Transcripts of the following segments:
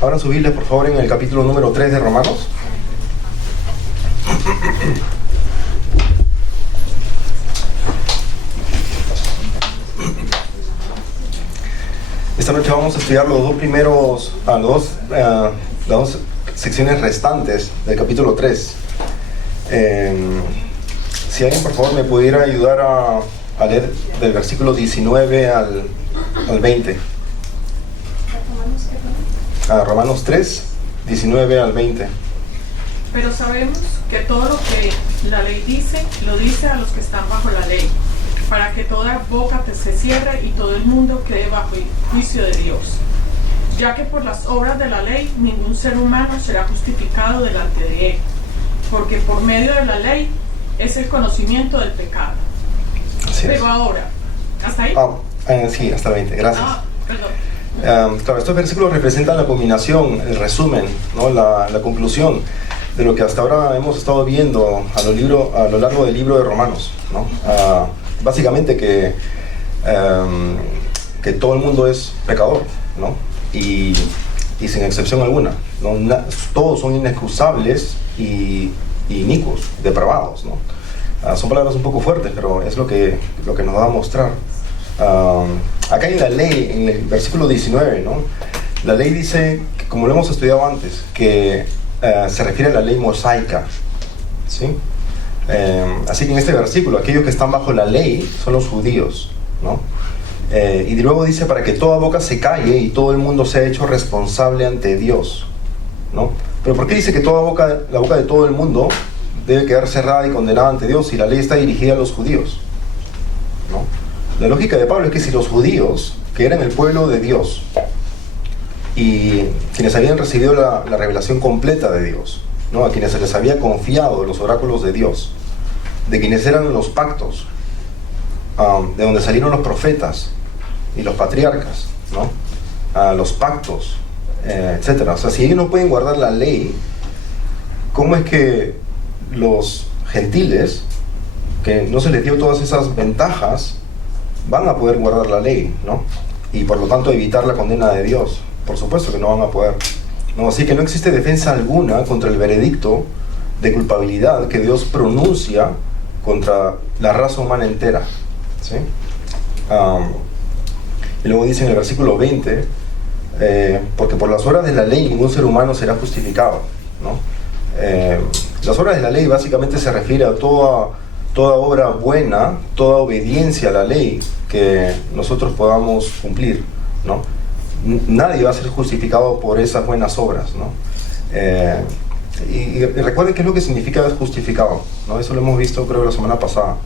Abran su Biblia, por favor, en el capítulo número 3 de Romanos. Esta noche vamos a estudiar los dos primeros, las dos secciones restantes del capítulo 3. Si alguien, por favor, me pudiera ayudar a leer del versículo 19 al 20. Romanos 3, 19 al 20. Pero sabemos que todo lo que la ley dice, lo dice a los que están bajo la ley, para que toda boca se cierre y todo el mundo quede bajo el juicio de Dios. Ya que por las obras de la ley ningún ser humano será justificado delante de él, porque por medio de la ley es el conocimiento del pecado. Pero ahora, ¿hasta ahí? Sí, hasta el 20, gracias. Perdón. Claro, estos versículos representan la culminación, el resumen, ¿no? la conclusión de lo que hasta ahora hemos estado viendo a lo largo del libro de Romanos, ¿no? Básicamente que todo el mundo es pecador, ¿no? y sin excepción alguna, ¿no? Todos son inexcusables y inicuos, depravados, ¿no? Son palabras un poco fuertes, pero es lo que nos va a mostrar. Acá en la ley, en el versículo 19, ¿no? La ley dice, como lo hemos estudiado antes, que se refiere a la ley mosaica, ¿sí? Así que en este versículo, aquellos que están bajo la ley son los judíos, ¿no? Y luego dice, para que toda boca se calle y todo el mundo sea hecho responsable ante Dios, ¿no? Pero ¿por qué dice que la boca de todo el mundo debe quedar cerrada y condenada ante Dios si la ley está dirigida a los judíos, ¿no? La lógica de Pablo es que si los judíos, que eran el pueblo de Dios y quienes habían recibido la revelación completa de Dios, ¿no? A quienes se les había confiado los oráculos de Dios, de quienes eran los pactos, de donde salieron los profetas y los patriarcas, ¿no? Los pactos, etcétera. O sea, si ellos no pueden guardar la ley, ¿cómo es que los gentiles, que no se les dio todas esas ventajas, van a poder guardar la ley, ¿no? Y por lo tanto evitar la condena de Dios? Por supuesto que no van a poder, ¿no? Así que no existe defensa alguna contra el veredicto de culpabilidad que Dios pronuncia contra la raza humana entera, ¿sí? Y luego dice en el versículo 20, porque por las obras de la ley ningún ser humano será justificado, ¿no? Las obras de la ley básicamente se refiere a toda obra buena, toda obediencia a la ley que nosotros podamos cumplir, ¿no? Nadie va a ser justificado por esas buenas obras, ¿no? Y recuerden qué es lo que significa justificado, ¿no? Eso lo hemos visto, creo, la semana pasada.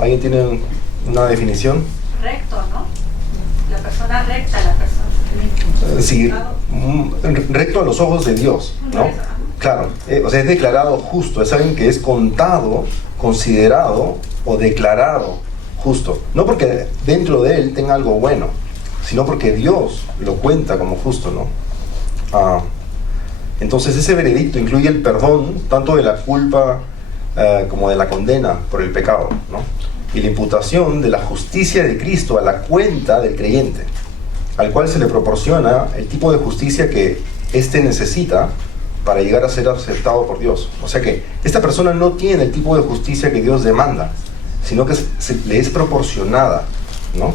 ¿Alguien tiene una definición? Recto, ¿no? La persona recta, la persona... Sí, recto a los ojos de Dios, ¿no? Claro, o sea, es declarado justo, es alguien que es contado, considerado o declarado justo. No porque dentro de él tenga algo bueno, sino porque Dios lo cuenta como justo, ¿no? Entonces ese veredicto incluye el perdón tanto de la culpa como de la condena por el pecado, ¿no? Y la imputación de la justicia de Cristo a la cuenta del creyente, al cual se le proporciona el tipo de justicia que éste necesita para llegar a ser aceptado por Dios. O sea que esta persona no tiene el tipo de justicia que Dios demanda, sino que le es proporcionada, ¿no?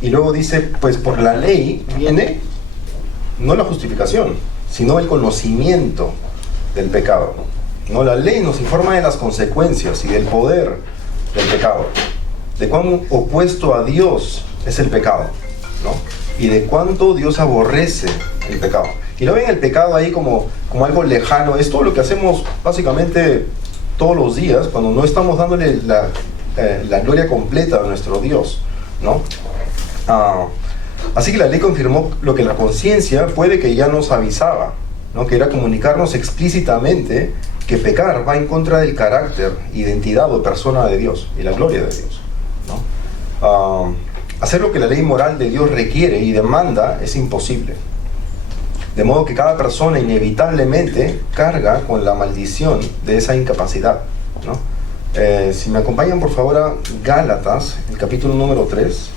Y luego dice, pues por la ley viene no la justificación, sino el conocimiento del pecado, ¿no? La ley nos informa de las consecuencias y del poder del pecado, de cuán opuesto a Dios es el pecado, ¿no? Y de cuánto Dios aborrece el pecado. Y no ven el pecado ahí como algo lejano, es todo lo que hacemos básicamente todos los días cuando no estamos dándole la gloria completa a nuestro Dios, ¿no? Así que la ley confirmó lo que la conciencia puede que ya nos avisaba, ¿no? Que era comunicarnos explícitamente que pecar va en contra del carácter, identidad o persona de Dios y la gloria de Dios, ¿no? Hacer lo que la ley moral de Dios requiere y demanda es imposible. De modo que cada persona inevitablemente carga con la maldición de esa incapacidad, ¿no? Si me acompañan por favor a Gálatas, el capítulo número 3.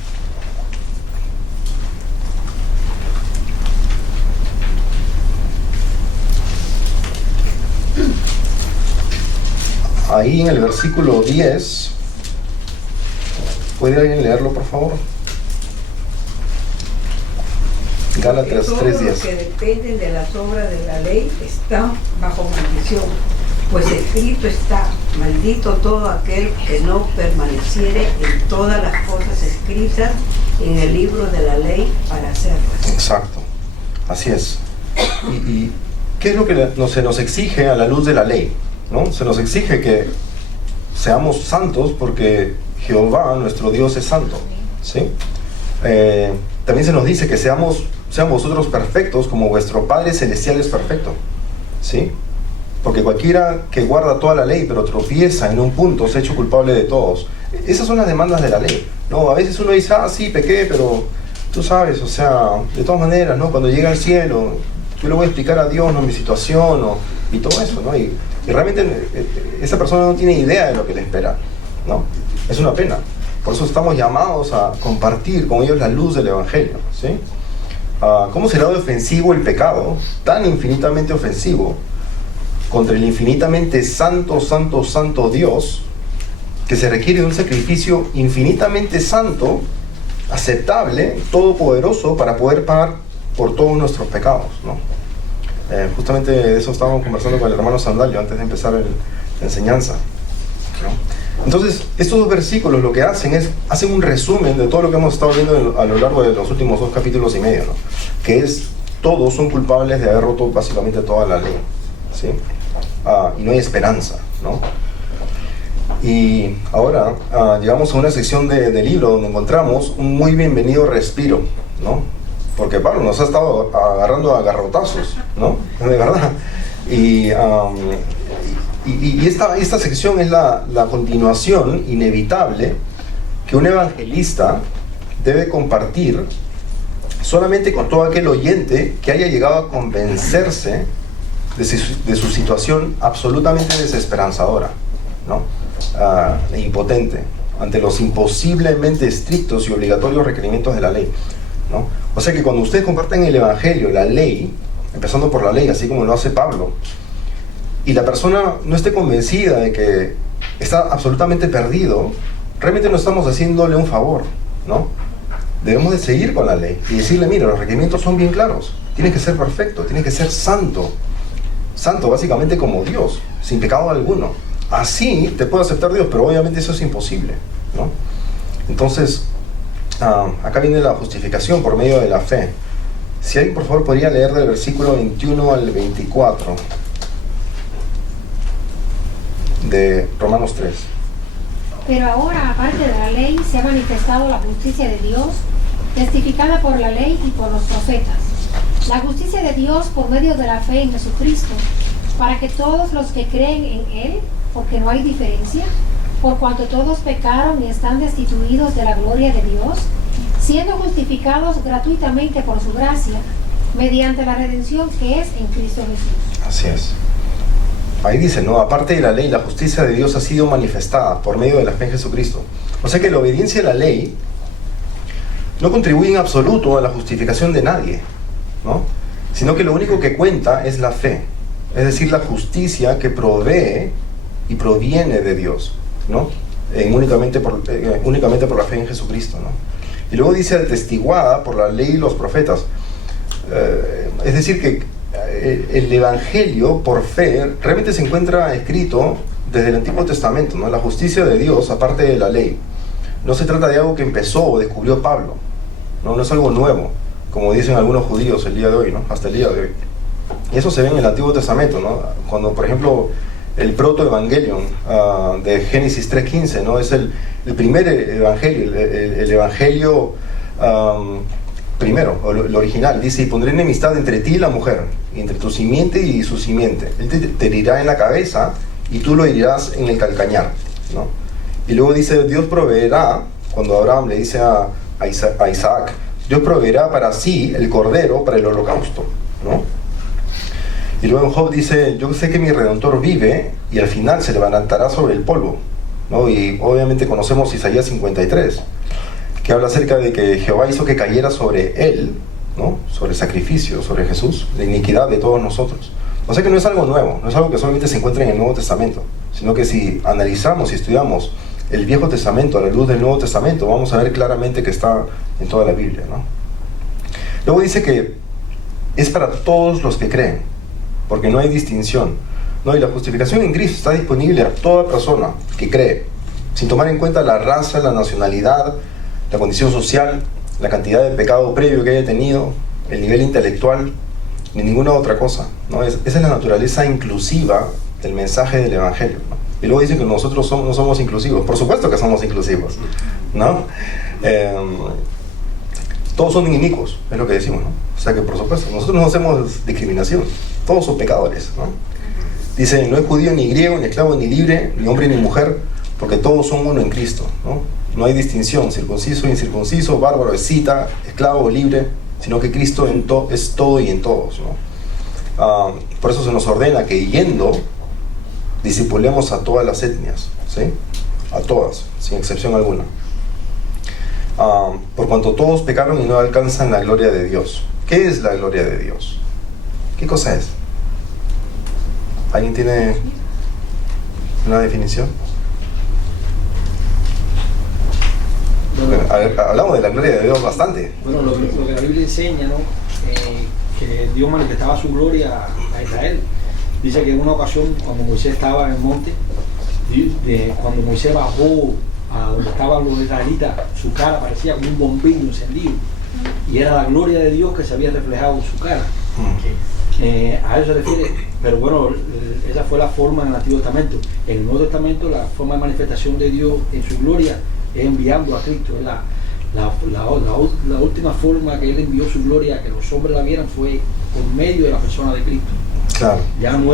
ahí en el versículo 10, ¿puede alguien leerlo, por favor? Gálatas Todos 3:10. los que dependen de las obras de la ley están bajo maldición, pues escrito está: maldito todo aquel que no permaneciere en todas las cosas escritas en el libro de la ley para hacerlas. Exacto, así es. ¿Y qué es lo que se nos exige a la luz de la ley? ¿No? Se nos exige que seamos santos porque Jehová, nuestro Dios, es santo, ¿sí? También se nos dice que sean vosotros perfectos como vuestro Padre Celestial es perfecto, ¿sí? Porque cualquiera que guarda toda la ley pero tropieza en un punto se ha hecho culpable de todos. Esas son las demandas de la ley, ¿no? A veces uno dice, sí, pequé, pero tú sabes, o sea, de todas maneras, ¿no? Cuando llega al cielo, yo le voy a explicar a Dios, ¿no? Mi situación, y todo eso, ¿no? Y realmente esa persona no tiene idea de lo que le espera, ¿no? Es una pena. Por eso estamos llamados a compartir con ellos la luz del Evangelio, ¿sí? ¿Cómo será de ofensivo el pecado, tan infinitamente ofensivo, contra el infinitamente santo, santo, santo Dios, que se requiere de un sacrificio infinitamente santo, aceptable, todopoderoso, para poder pagar por todos nuestros pecados, ¿no? Justamente de eso estábamos conversando con el hermano Sandalio antes de empezar la enseñanza, ¿no? Entonces, estos dos versículos lo que hacen un resumen de todo lo que hemos estado viendo a lo largo de los últimos 2 capítulos y medio, ¿no? Que es, todos son culpables de haber roto básicamente toda la ley, ¿sí? Y no hay esperanza, ¿no? Y ahora llegamos a una sección del libro donde encontramos un muy bienvenido respiro, ¿no? Porque Pablo nos ha estado agarrando a garrotazos, ¿no? De verdad. Y esta sección es la continuación inevitable que un evangelista debe compartir solamente con todo aquel oyente que haya llegado a convencerse de su situación absolutamente desesperanzadora, ¿no? E impotente ante los imposiblemente estrictos y obligatorios requerimientos de la ley, ¿no? O sea que cuando ustedes comparten el evangelio, la ley, empezando por la ley, así como lo hace Pablo, y la persona no esté convencida de que está absolutamente perdido, realmente no estamos haciéndole un favor, ¿no? Debemos de seguir con la ley y decirle, mira, los requerimientos son bien claros, tienes que ser perfecto, tienes que ser santo, santo básicamente como Dios, sin pecado alguno. Así te puede aceptar Dios, pero obviamente eso es imposible, ¿no? Entonces, acá viene la justificación por medio de la fe. Si alguien por favor podría leer del versículo 21 al 24 de Romanos 3. Pero ahora, aparte de la ley, se ha manifestado la justicia de Dios, testificada por la ley y por los profetas. La justicia de Dios por medio de la fe en Jesucristo, para que todos los que creen en Él, porque no hay diferencia, por cuanto todos pecaron y están destituidos de la gloria de Dios, siendo justificados gratuitamente por su gracia, mediante la redención que es en Cristo Jesús. Así es. Ahí dice, ¿no? Aparte de la ley, la justicia de Dios ha sido manifestada por medio de la fe en Jesucristo. O sea que la obediencia a la ley no contribuye en absoluto a la justificación de nadie, ¿no? Sino que lo único que cuenta es la fe, es decir, la justicia que provee y proviene de Dios, ¿no? Únicamente por la fe en Jesucristo, ¿no? Y luego dice atestiguada por la ley y los profetas. Es decir que el Evangelio por fe realmente se encuentra escrito desde el Antiguo Testamento, ¿no? La justicia de Dios aparte de la ley. No se trata de algo que empezó o descubrió Pablo, no es algo nuevo, como dicen algunos judíos el día de hoy, ¿no? Hasta el día de hoy. Y eso se ve en el Antiguo Testamento, ¿no? Cuando, por ejemplo, el proto-evangelion de Génesis 3:15, ¿no? Es el primer evangelio, el evangelio primero, el original. Dice, y pondré enemistad entre ti y la mujer, entre tu simiente y su simiente. Él te herirá en la cabeza y tú lo herirás en el calcañar, ¿no? Y luego dice, Dios proveerá, cuando Abraham le dice a Isaac, Dios proveerá para sí el cordero para el holocausto, ¿no? Y luego en Job dice, yo sé que mi Redentor vive y al final se levantará sobre el polvo, ¿no? Y obviamente conocemos Isaías 53, que habla acerca de que Jehová hizo que cayera sobre él, ¿no? Sobre el sacrificio, sobre Jesús, la iniquidad de todos nosotros. O sea que no es algo nuevo, no es algo que solamente se encuentra en el Nuevo Testamento, sino que si analizamos y estudiamos el Viejo Testamento a la luz del Nuevo Testamento, vamos a ver claramente que está en toda la Biblia, ¿no? Luego dice que es para todos los que creen, porque no hay distinción, ¿no? Y la justificación en Cristo está disponible a toda persona que cree, sin tomar en cuenta la raza, la nacionalidad, la condición social, la cantidad de pecado previo que haya tenido, el nivel intelectual, ni ninguna otra cosa, ¿no? Esa es la naturaleza inclusiva del mensaje del Evangelio, ¿no? Y luego dicen que nosotros no somos inclusivos. Por supuesto que somos inclusivos, ¿no? Todos son inicuos, es lo que decimos, ¿no? O sea que, por supuesto, nosotros no hacemos discriminación. Todos son pecadores, ¿no? Dice, no hay judío ni griego, ni esclavo ni libre, ni hombre ni mujer, porque todos son uno en Cristo, ¿no? No hay distinción, circunciso, incircunciso, bárbaro, escita, esclavo, libre, sino que Cristo es todo y en todos, ¿no? Por eso se nos ordena que yendo, discipulemos a todas las etnias, ¿sí? A todas, sin excepción alguna. Por cuanto todos pecaron y no alcanzan la gloria de Dios. ¿Qué es la gloria de Dios? ¿Qué cosa es? ¿Alguien tiene una definición? Hablamos de la gloria de Dios bastante. Bueno, lo que la Biblia enseña, ¿no? Que Dios manifestaba su gloria a Israel. Dice que en una ocasión, cuando Moisés estaba en el monte, cuando Moisés bajó a donde estaban los israelitas, su cara parecía como un bombillo encendido, y era la gloria de Dios que se había reflejado en su cara. A eso se refiere, pero bueno, esa fue la forma en el Antiguo Testamento. En el Nuevo Testamento, la forma de manifestación de Dios en su gloria es enviando a Cristo. Es la última forma que Él envió su gloria a que los hombres la vieran fue por medio de la persona de Cristo. Claro. Ya no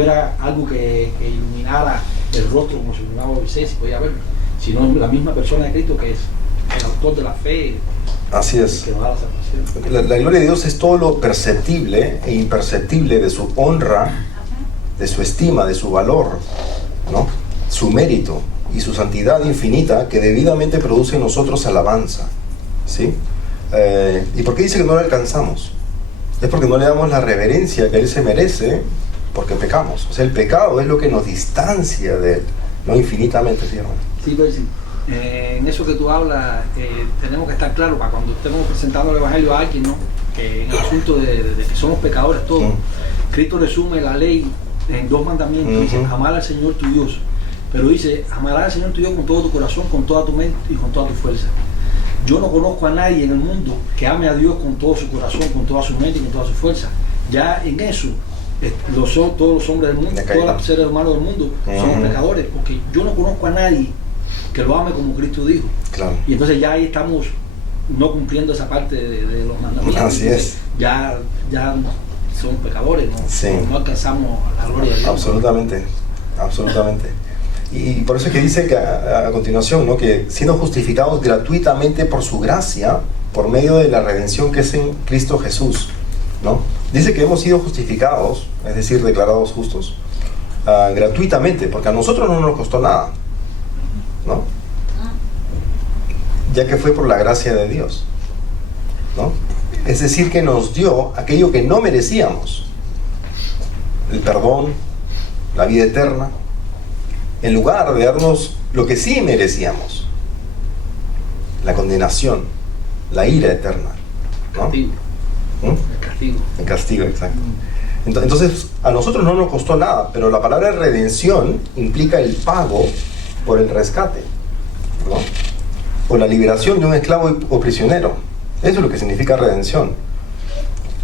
era algo que iluminara el rostro como se iluminaba Moisés, si podía verlo, sino la misma persona de Cristo, que es el autor de la fe. Así es. Que nos da la salvación. La gloria de Dios es todo lo perceptible e imperceptible de su honra, de su estima, de su valor, ¿no? Su mérito y su santidad infinita que debidamente produce en nosotros alabanza, ¿sí? ¿Y por qué dice que no la alcanzamos? Es porque no le damos la reverencia que Él se merece, porque pecamos. O sea, el pecado es lo que nos distancia de Él, no infinitamente, ¿sí, hermano? Sí, pues sí. En eso que tú hablas, tenemos que estar claros para cuando estemos presentando el Evangelio a alguien, ¿no? Que en el asunto de que somos pecadores todos. Cristo resume la ley en 2 mandamientos. Dice, amar al Señor tu Dios. Pero dice, amarás al Señor tu Dios con todo tu corazón, con toda tu mente y con toda tu fuerza. Yo no conozco a nadie en el mundo que ame a Dios con todo su corazón, con toda su mente y con toda su fuerza. Ya en eso, todos los hombres del mundo, todos los seres humanos del mundo somos pecadores, porque yo no conozco a nadie que lo ame como Cristo dijo. Claro. Y entonces ya ahí estamos no cumpliendo esa parte de los mandamientos. Así es. Ya somos pecadores, ¿no? Sí. No alcanzamos la gloria de Dios. Absolutamente. Y por eso es que dice que a continuación, ¿no? Que siendo justificados gratuitamente por su gracia, por medio de la redención que es en Cristo Jesús, ¿no? Dice que hemos sido justificados, es decir, declarados justos, gratuitamente, porque a nosotros no nos costó nada, ¿no? Ya que fue por la gracia de Dios, ¿no? Es decir, que nos dio aquello que no merecíamos, el perdón, la vida eterna, en lugar de darnos lo que sí merecíamos, la condenación, la ira eterna, ¿no? El castigo, exacto. Entonces, a nosotros no nos costó nada, pero la palabra redención implica el pago por el rescate, ¿no? Por la liberación de un esclavo o prisionero. Eso es lo que significa redención.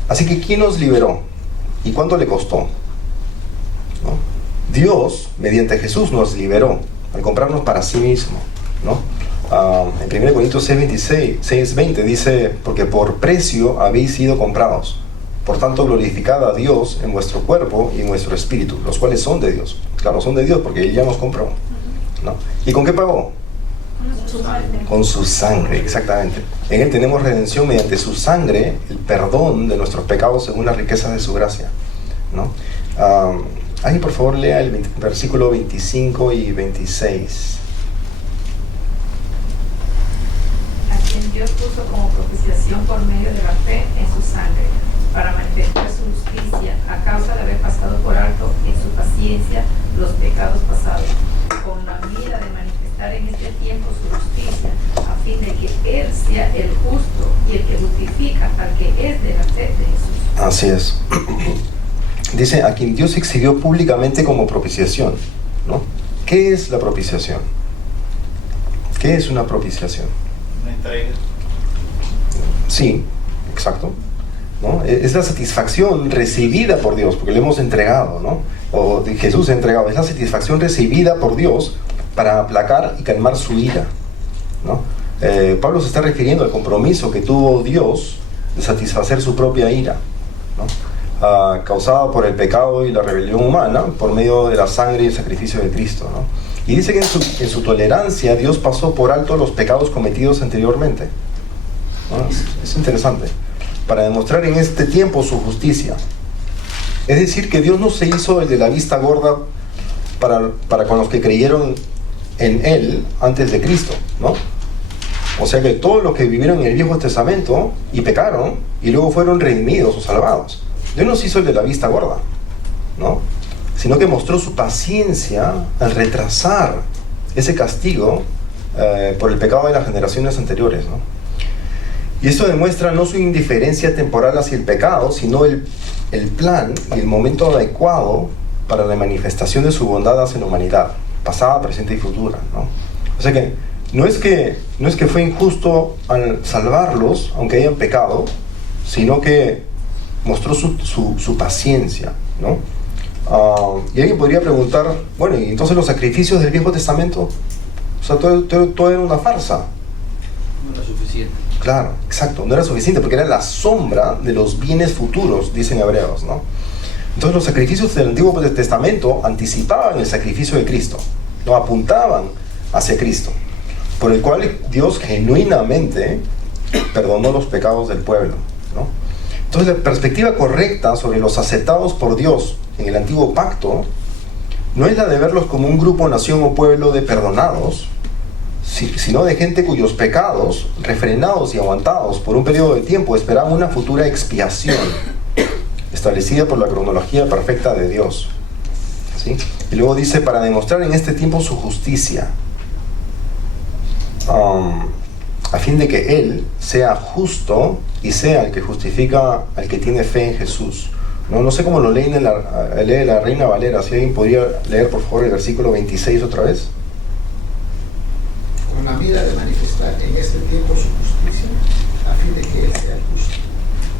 Así que, ¿quién nos liberó? ¿Y cuánto le costó? ¿No? Dios, mediante Jesús, nos liberó al comprarnos para sí mismo, ¿no? En 1 Corintios 6:20 dice, porque por precio habéis sido comprados, por tanto glorificad a Dios en vuestro cuerpo y en vuestro espíritu, los cuales son de Dios. Claro, son de Dios porque Él ya nos compró, ¿no? ¿Y con qué pagó? Con su sangre, exactamente. En Él tenemos redención mediante su sangre, el perdón de nuestros pecados según las riquezas de su gracia, ¿no? Alguien por favor lea el versículo 25 y 26. A quien Dios puso como propiciación por medio de la fe en su sangre, para manifestar su justicia a causa de haber pasado por alto en su paciencia los pecados pasados, con la mira de manifestar en este tiempo su justicia, a fin de que Él sea el justo y el que justifica al que es de la fe de Jesús. Así es. Dice, a quien Dios exhibió públicamente como propiciación, ¿no? ¿Qué es la propiciación? ¿Qué es una propiciación? Una entrega. Sí, exacto, ¿no? Es la satisfacción recibida por Dios, porque le hemos entregado, ¿no? O Jesús ha entregado, es la satisfacción recibida por Dios para aplacar y calmar su ira, ¿no? Pablo se está refiriendo al compromiso que tuvo Dios de satisfacer su propia ira, ¿no? Causada por el pecado y la rebelión humana por medio de la sangre y el sacrificio de Cristo, ¿no? Y dice que en su tolerancia Dios pasó por alto los pecados cometidos anteriormente, ¿no? Es interesante, para demostrar en este tiempo su justicia. Es decir, que Dios no se hizo el de la vista gorda para con los que creyeron en Él antes de Cristo, ¿no? O sea que todos los que vivieron en el Viejo Testamento y pecaron y luego fueron redimidos o salvados, Dios no se hizo el de la vista gorda, ¿no? Sino que mostró su paciencia al retrasar ese castigo por el pecado de las generaciones anteriores, ¿no? Y esto demuestra no su indiferencia temporal hacia el pecado, sino el plan y el momento adecuado para la manifestación de su bondad hacia la humanidad, pasada, presente y futura, ¿no? O sea que no es que fue injusto al salvarlos, aunque hayan pecado, sino que mostró su paciencia, ¿no? Y alguien podría preguntar, bueno, ¿y entonces los sacrificios del Viejo Testamento? O sea, todo era una farsa. No era suficiente. Claro, exacto, no era suficiente porque era la sombra de los bienes futuros, dicen hebreos, ¿no? Entonces los sacrificios del Antiguo Testamento anticipaban el sacrificio de Cristo, no apuntaban hacia Cristo, por el cual Dios genuinamente perdonó los pecados del pueblo, ¿no? Entonces la perspectiva correcta sobre los aceptados por Dios en el Antiguo Pacto no es la de verlos como un grupo, nación o pueblo de perdonados, sino de gente cuyos pecados, refrenados y aguantados por un periodo de tiempo, esperaban una futura expiación establecida por la cronología perfecta de Dios, ¿sí? Y luego dice, para demostrar en este tiempo su justicia, a fin de que Él sea justo y sea el que justifica al que tiene fe en Jesús. No sé cómo lo lee la Reina Valera. Si alguien podría leer por favor el versículo 26 otra vez. Con la mira de manifestar en este tiempo su justicia, a fin de que Él sea el justo,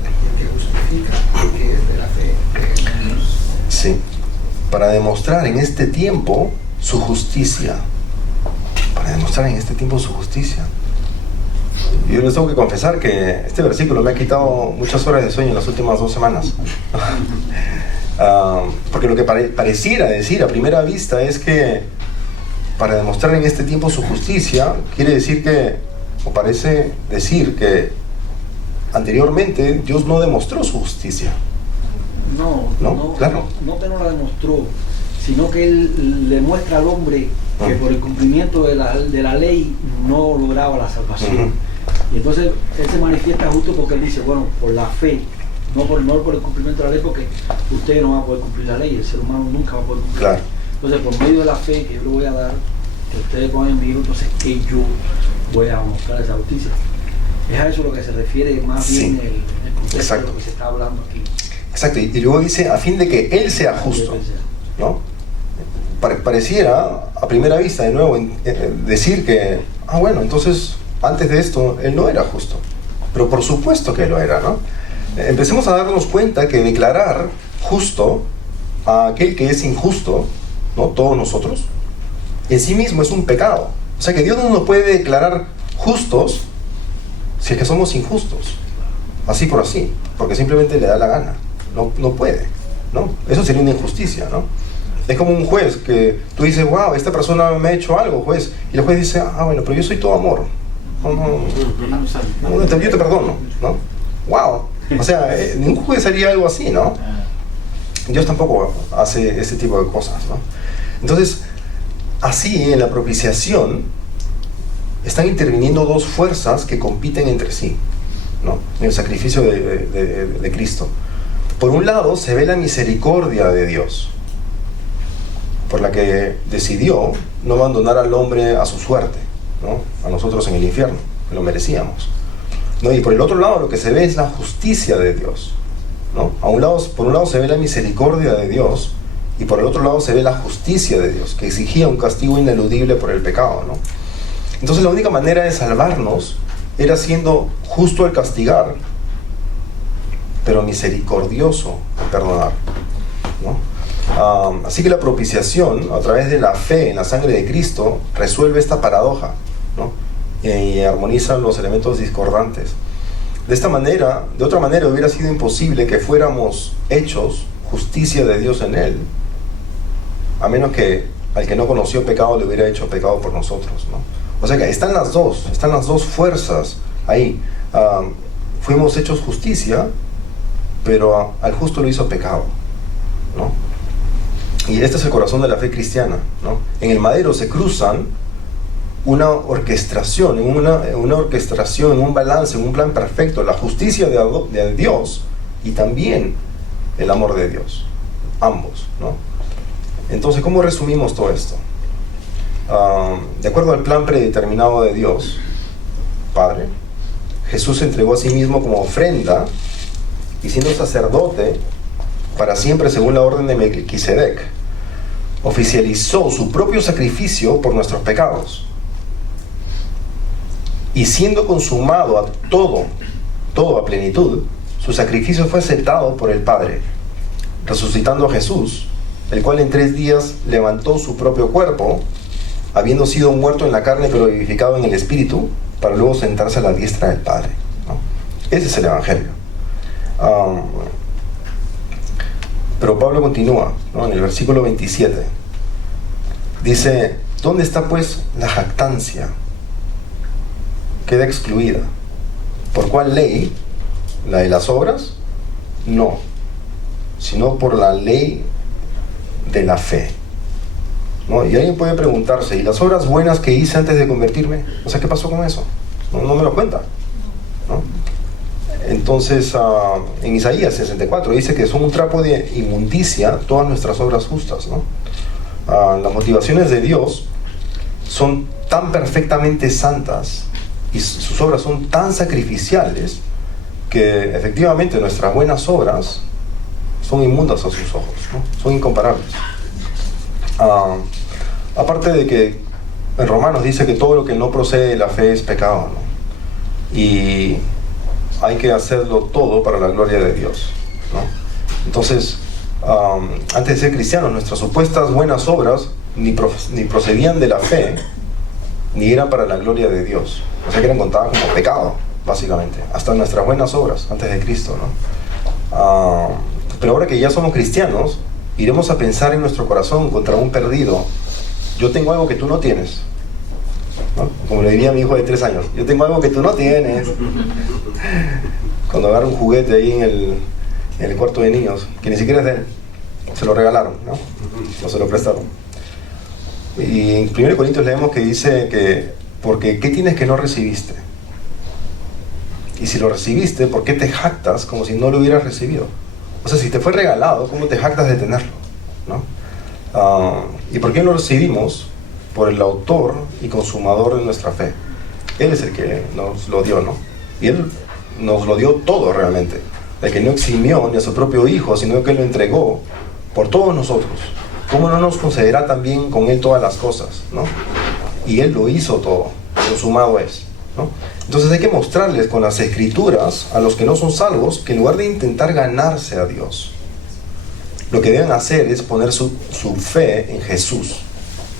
el que justifica al que es de la fe de Jesús. Sí, para demostrar en este tiempo su justicia. Para demostrar en este tiempo su justicia. Yo les tengo que confesar que este versículo me ha quitado muchas horas de sueño en las últimas 2 semanas. Porque lo que pareciera decir a primera vista es que para demostrar en este tiempo su justicia, quiere decir que, o parece decir que anteriormente Dios no demostró su justicia. No, claro. No que no la demostró, sino que Él le muestra al hombre que por el cumplimiento de la ley no lograba la salvación. Y entonces Él se manifiesta justo porque Él dice, bueno, por la fe, no por el cumplimiento de la ley, porque ustedes no van a poder cumplir la ley, el ser humano nunca va a poder cumplir. Claro. Entonces, por medio de la fe que yo le voy a dar, que ustedes van en mí, entonces que yo voy a mostrar esa justicia. Es a eso lo que se refiere más bien el contexto. Exacto. De lo que se está hablando aquí. Exacto, y luego dice, a fin de que Él sea justo, ¿no? Pareciera, a primera vista, de nuevo, decir que, bueno, entonces, antes de esto, Él no era justo. Pero por supuesto que lo era, ¿no? Empecemos a darnos cuenta que declarar justo a aquel que es injusto, ¿no? Todos nosotros, en sí mismo es un pecado. O sea que Dios no nos puede declarar justos si es que somos injustos, así por así, porque simplemente le da la gana. No puede, ¿no? Eso sería una injusticia, ¿no? Es como un juez que tú dices, wow, esta persona me ha hecho algo, juez, y el juez dice, bueno, pero yo soy todo amor. No, yo te perdono, ¿no? Wow. O sea, ningún juez haría algo así, ¿no? Dios tampoco hace ese tipo de cosas, ¿no? Entonces, así en la propiciación, están interviniendo dos fuerzas que compiten entre sí, ¿no? En el sacrificio de Cristo. Por un lado se ve la misericordia de Dios, por la que decidió no abandonar al hombre a su suerte, ¿no? A nosotros en el infierno, que lo merecíamos, ¿no? Y por el otro lado lo que se ve es la justicia de Dios, ¿no? Por un lado se ve la misericordia de Dios, y por el otro lado se ve la justicia de Dios, que exigía un castigo ineludible por el pecado, ¿no? Entonces la única manera de salvarnos era siendo justo al castigar, pero misericordioso al perdonar, ¿no? Así que la propiciación, a través de la fe en la sangre de Cristo, resuelve esta paradoja, ¿no? Y armoniza los elementos discordantes. De otra manera hubiera sido imposible que fuéramos hechos justicia de Dios en Él, a menos que al que no conoció pecado le hubiera hecho pecado por nosotros, ¿no? O sea que están las dos fuerzas ahí. Fuimos hechos justicia, pero al justo lo hizo pecado, ¿no? Y este es el corazón de la fe cristiana, ¿no? En el madero se cruzan una orquestación, en un balance, en un plan perfecto, la justicia de Dios y también el amor de Dios, ambos, ¿no? Entonces, ¿cómo resumimos todo esto? De acuerdo al plan predeterminado de Dios, Padre, Jesús se entregó a sí mismo como ofrenda y siendo sacerdote para siempre según la orden de Melquisedec, oficializó su propio sacrificio por nuestros pecados. Y siendo consumado a todo a plenitud, su sacrificio fue aceptado por el Padre, resucitando a Jesús, el cual en 3 días levantó su propio cuerpo, habiendo sido muerto en la carne pero vivificado en el Espíritu, para luego sentarse a la diestra del Padre, ¿no? Ese es el Evangelio. Pero Pablo continúa, ¿no? En el versículo 27. Dice, ¿dónde está pues la jactancia? Queda excluida. ¿Por cuál ley? ¿La de las obras? No, sino por la ley de la fe, ¿no? Y alguien puede preguntarse, ¿y las obras buenas que hice antes de convertirme? O sea, ¿qué pasó con eso? No me lo cuenta, ¿no? Entonces, en Isaías 64 dice que son un trapo de inmundicia todas nuestras obras justas, ¿no? Las motivaciones de Dios son tan perfectamente santas y sus obras son tan sacrificiales que efectivamente nuestras buenas obras son inmundas a sus ojos, ¿no? Son incomparables. Aparte de que en Romanos dice que todo lo que no procede de la fe es pecado, ¿no? Y hay que hacerlo todo para la gloria de Dios, ¿no? Entonces, antes de ser cristianos, nuestras supuestas buenas obras ni procedían de la fe, ni eran para la gloria de Dios. O sea que eran contadas como pecado, básicamente. Hasta nuestras buenas obras, antes de Cristo, ¿no? Pero ahora que ya somos cristianos, iremos a pensar en nuestro corazón contra un perdido. Yo tengo algo que tú no tienes, ¿no? Como le diría a mi hijo de 3 años, yo tengo algo que tú no tienes. Cuando agarra un juguete ahí en el cuarto de niños, que ni siquiera es de él, se lo regalaron, ¿no? O se lo prestaron. Y en 1 Corintios leemos que dice que, porque ¿qué tienes que no recibiste? Y si lo recibiste, ¿por qué te jactas como si no lo hubieras recibido? O sea, si te fue regalado, ¿cómo te jactas de tenerlo? ¿No? ¿Y por qué lo recibimos? Por el autor y consumador de nuestra fe. Él es el que nos lo dio, ¿no? Y Él nos lo dio todo realmente. El que no eximió ni a su propio Hijo, sino que lo entregó por todos nosotros. ¿Cómo no nos concederá también con Él todas las cosas, ¿no? Y Él lo hizo todo, consumado es, ¿no? Entonces hay que mostrarles con las Escrituras a los que no son salvos que en lugar de intentar ganarse a Dios, lo que deben hacer es poner su fe en Jesús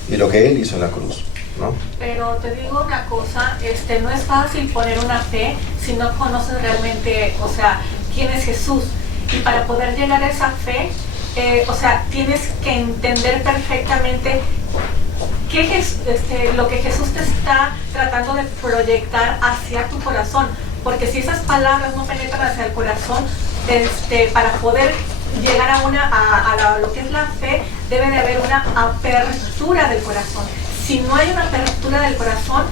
y lo que Él hizo en la cruz, ¿no? Pero te digo una cosa, no es fácil poner una fe si no conoces realmente, o sea, quién es Jesús. Y para poder llegar a esa fe, o sea, tienes que entender perfectamente lo que Jesús te está tratando de proyectar hacia tu corazón. Porque si esas palabras no penetran hacia el corazón, para poder llegar a lo que es la fe, debe de haber una apertura del corazón. Si no hay una apertura del corazón,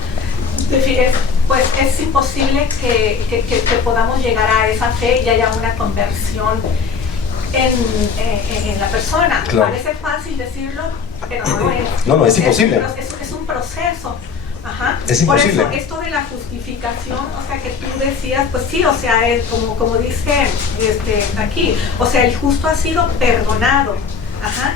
pues es imposible que podamos llegar a esa fe y haya una conversión en la persona. Claro. Parece fácil decirlo, pero no lo es. No, es imposible. Es un proceso. Ajá. Es imposible. Por eso esto de la justificación, o sea, que tú decías, pues sí, o sea, es como dice aquí, o sea, el justo ha sido perdonado, ajá,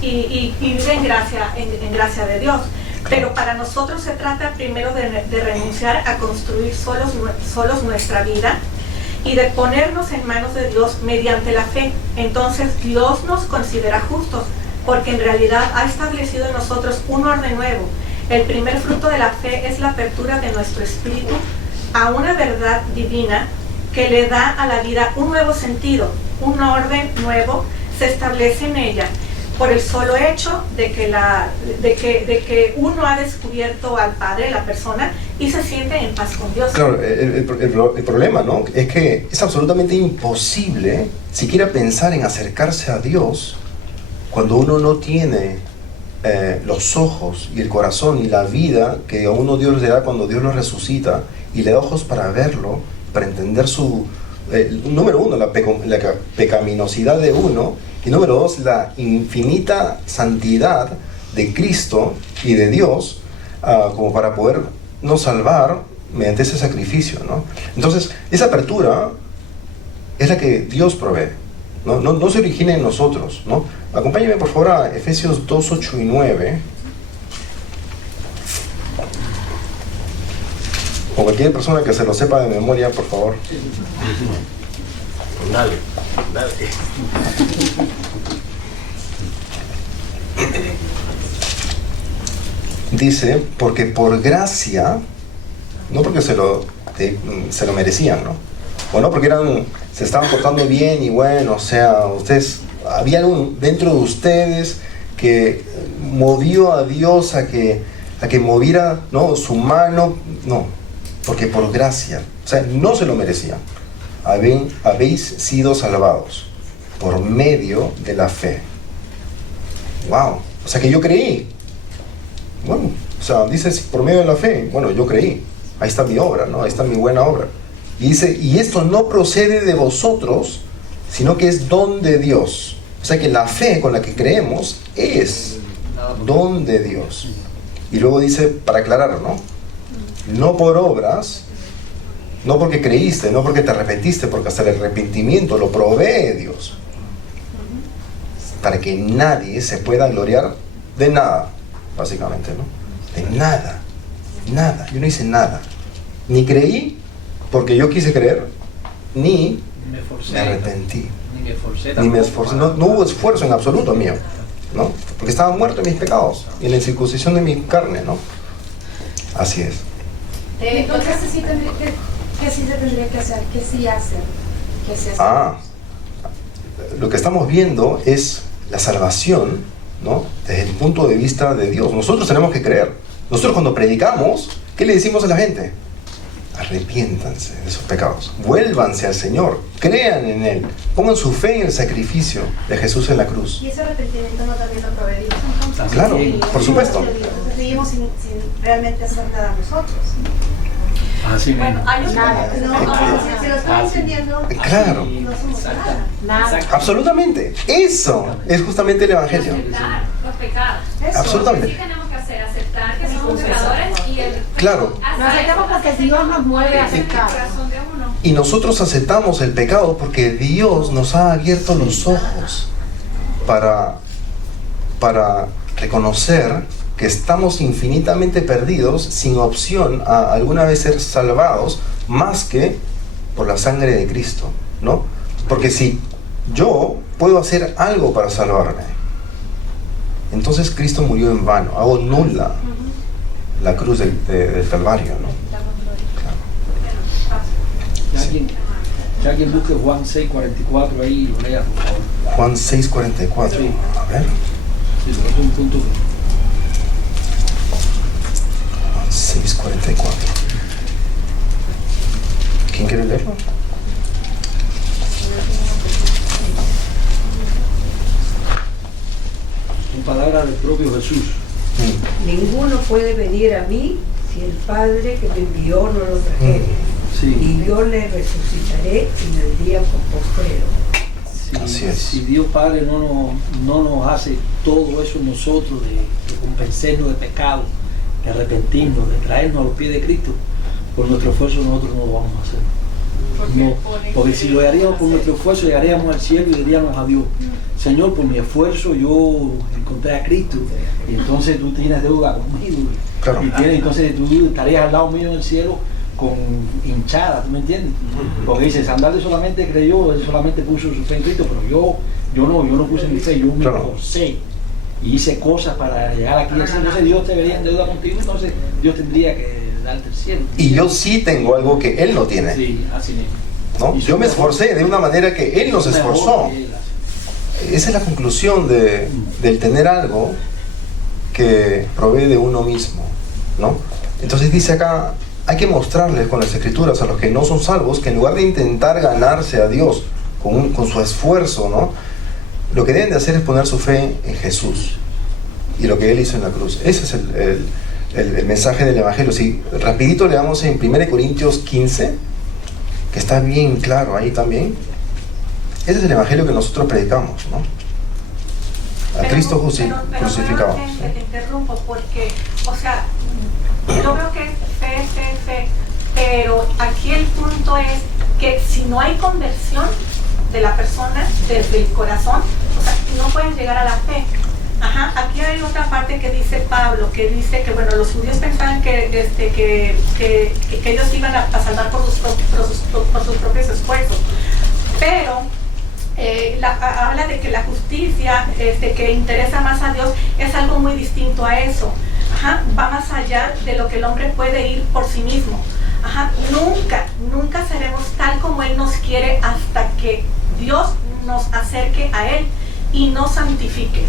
y vive en gracia de Dios. Pero para nosotros se trata primero de renunciar a construir solos nuestra vida y de ponernos en manos de Dios mediante la fe. Entonces Dios nos considera justos, porque en realidad ha establecido en nosotros un orden nuevo. El primer fruto de la fe es la apertura de nuestro espíritu a una verdad divina que le da a la vida un nuevo sentido, un orden nuevo se establece en ella por el solo hecho de que uno ha descubierto al Padre, la persona, y se siente en paz con Dios. Claro, el problema, ¿no?, es que es absolutamente imposible siquiera pensar en acercarse a Dios cuando uno no tiene los ojos y el corazón y la vida que a uno Dios le da cuando Dios lo resucita y le da ojos para verlo, para entender número uno, la pecaminosidad de uno, y número dos, la infinita santidad de Cristo y de Dios, como para podernos salvar mediante ese sacrificio, ¿no? Entonces, esa apertura es la que Dios provee, ¿no? No se origina en nosotros, ¿no? Acompáñenme por favor a Efesios 2, 8 y 9. O cualquier persona que se lo sepa de memoria, por favor. Dale. Dice, porque por gracia, no porque se lo merecían, ¿no? O no porque se estaban portando bien y bueno, o sea, había algo dentro de ustedes que movió a Dios a que moviera, ¿no?, su mano, no, porque por gracia, o sea, no se lo merecían. Habéis sido salvados por medio de la fe. Wow, o sea que yo creí. Bueno, o sea, dices por medio de la fe. Bueno, yo creí. Ahí está mi obra, ¿no? Ahí está mi buena obra. Y dice, y esto no procede de vosotros, sino que es don de Dios. O sea que la fe con la que creemos es don de Dios. Y luego dice, para aclarar, ¿no? No por obras, no porque creíste, no porque te arrepentiste, porque hasta el arrepentimiento lo provee Dios. Para que nadie se pueda gloriar de nada, básicamente, ¿no? De nada, nada. Yo no hice nada. Ni creí porque yo quise creer, ni me arrepentí. Ni me esforcé. No hubo esfuerzo en absoluto mío, ¿no? Porque estaba muerto en mis pecados y en la incircuncisión de mi carne, ¿no? Así es. Entonces, ¿qué sí se tendría que hacer? ¿Qué sí hacer? ¿Qué se hace? Lo que estamos viendo es la salvación, ¿no?, desde el punto de vista de Dios. Nosotros tenemos que creer. Nosotros cuando predicamos, ¿qué le decimos a la gente? Arrepiéntanse de sus pecados, vuélvanse al Señor, crean en Él, pongan su fe en el sacrificio de Jesús en la cruz. Y ese arrepentimiento no también lo provee Dios, entonces. Claro, por supuesto. Entonces seguimos sin realmente hacer nada nosotros. Así Bueno, hay un Nada. No, si lo están entendiendo, Claro, no somos nada. absolutamente. Eso es justamente el Evangelio. Aceptar los pecados. Eso. Absolutamente. ¿Qué tenemos que hacer? Aceptar que somos pecadores y Claro. Lo aceptamos porque Dios nos mueve a aceptar. corazón de uno. Y nosotros aceptamos el pecado porque Dios nos ha abierto los ojos para reconocer que estamos infinitamente perdidos, sin opción a alguna vez ser salvados, más que por la sangre de Cristo, ¿no? Porque si yo puedo hacer algo para salvarme, entonces Cristo murió en vano, hago nula la cruz del Calvario, ¿no? Claro. Si alguien busque Juan 6:44 ahí y lo lea, por favor. Juan 6:44, Sí. a ver. Sí, pero es un punto. 6:44. ¿Quién quiere leerlo? En palabras del propio Jesús. Ninguno puede venir a mí si si el Padre que me envió no lo trajere. Sí. Y yo le resucitaré en el día postrero. Así es. Si Dios Padre no nos hace todo eso nosotros, de convencernos de pecado, de arrepentirnos, de traernos a los pies de Cristo, por nuestro esfuerzo nosotros no lo vamos a hacer. Porque si lo haríamos por nuestro esfuerzo, llegaríamos al cielo y diríamos a Dios: Señor, por mi esfuerzo yo encontré a Cristo, y entonces tú tienes deuda conmigo. Claro. Entonces tú estarías al lado mío en el cielo con hinchada, ¿tú me entiendes? Porque dice, Sandal solamente creyó, él solamente puso su fe en Cristo, pero yo no puse mi fe, yo me esforcé y hice cosas para llegar aquí. Entonces Dios te vería en deuda contigo, entonces Dios tendría que darte el cielo. Y yo sí tengo algo que Él no tiene. Sí, así mismo. ¿No? Yo me esforcé de una manera que Él no se esforzó. Esa es la conclusión del tener algo que provee de uno mismo, ¿no? Entonces dice acá, hay que mostrarles con las Escrituras a los que no son salvos que en lugar de intentar ganarse a Dios con su esfuerzo, ¿no?, lo que deben de hacer es poner su fe en Jesús y lo que Él hizo en la cruz. Ese es el mensaje del Evangelio. Si rapidito leamos en 1 Corintios 15, que está bien claro ahí también. Ese es el Evangelio que nosotros predicamos, ¿no? A Cristo crucificado. Te interrumpo porque, o sea, yo veo que es fe, pero aquí el punto es que si no hay conversión de la persona desde el corazón, o sea, no pueden llegar a la fe. Aquí hay otra parte que dice Pablo, que dice que, bueno, los judíos pensaban que ellos iban a salvar por sus propios esfuerzos, pero habla de que la justicia que interesa más a Dios es algo muy distinto a eso. Va más allá de lo que el hombre puede ir por sí mismo. Nunca seremos tal como Él nos quiere hasta que Dios nos acerque a Él y nos santifique.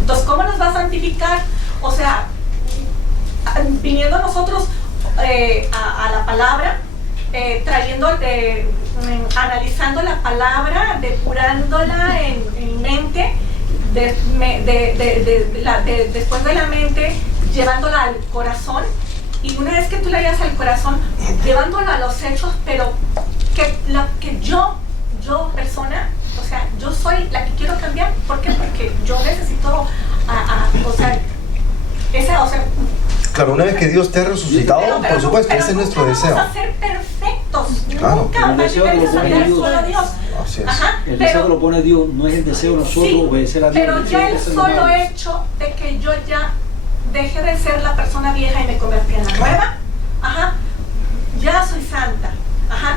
Entonces, ¿cómo nos va a santificar? O sea, viniendo nosotros a la palabra, analizando la palabra, depurándola en mente, después de la mente, llevándola al corazón, y una vez que tú la llevas al corazón, llevándola a los hechos, pero que yo persona, o sea, yo soy la que quiero cambiar. ¿Por qué? Porque yo necesito, claro, una vez que Dios te ha resucitado, por supuesto, ese es nuestro deseo. Vamos a ser perfectos, claro. Nunca va a llegar a solo Dios. Así es. El deseo que lo pone Dios, no es el deseo de nosotros obedecer a Dios. Pero ya el solo hecho de que yo ya deje de ser la persona vieja y me convertí en la nueva, ya soy santa.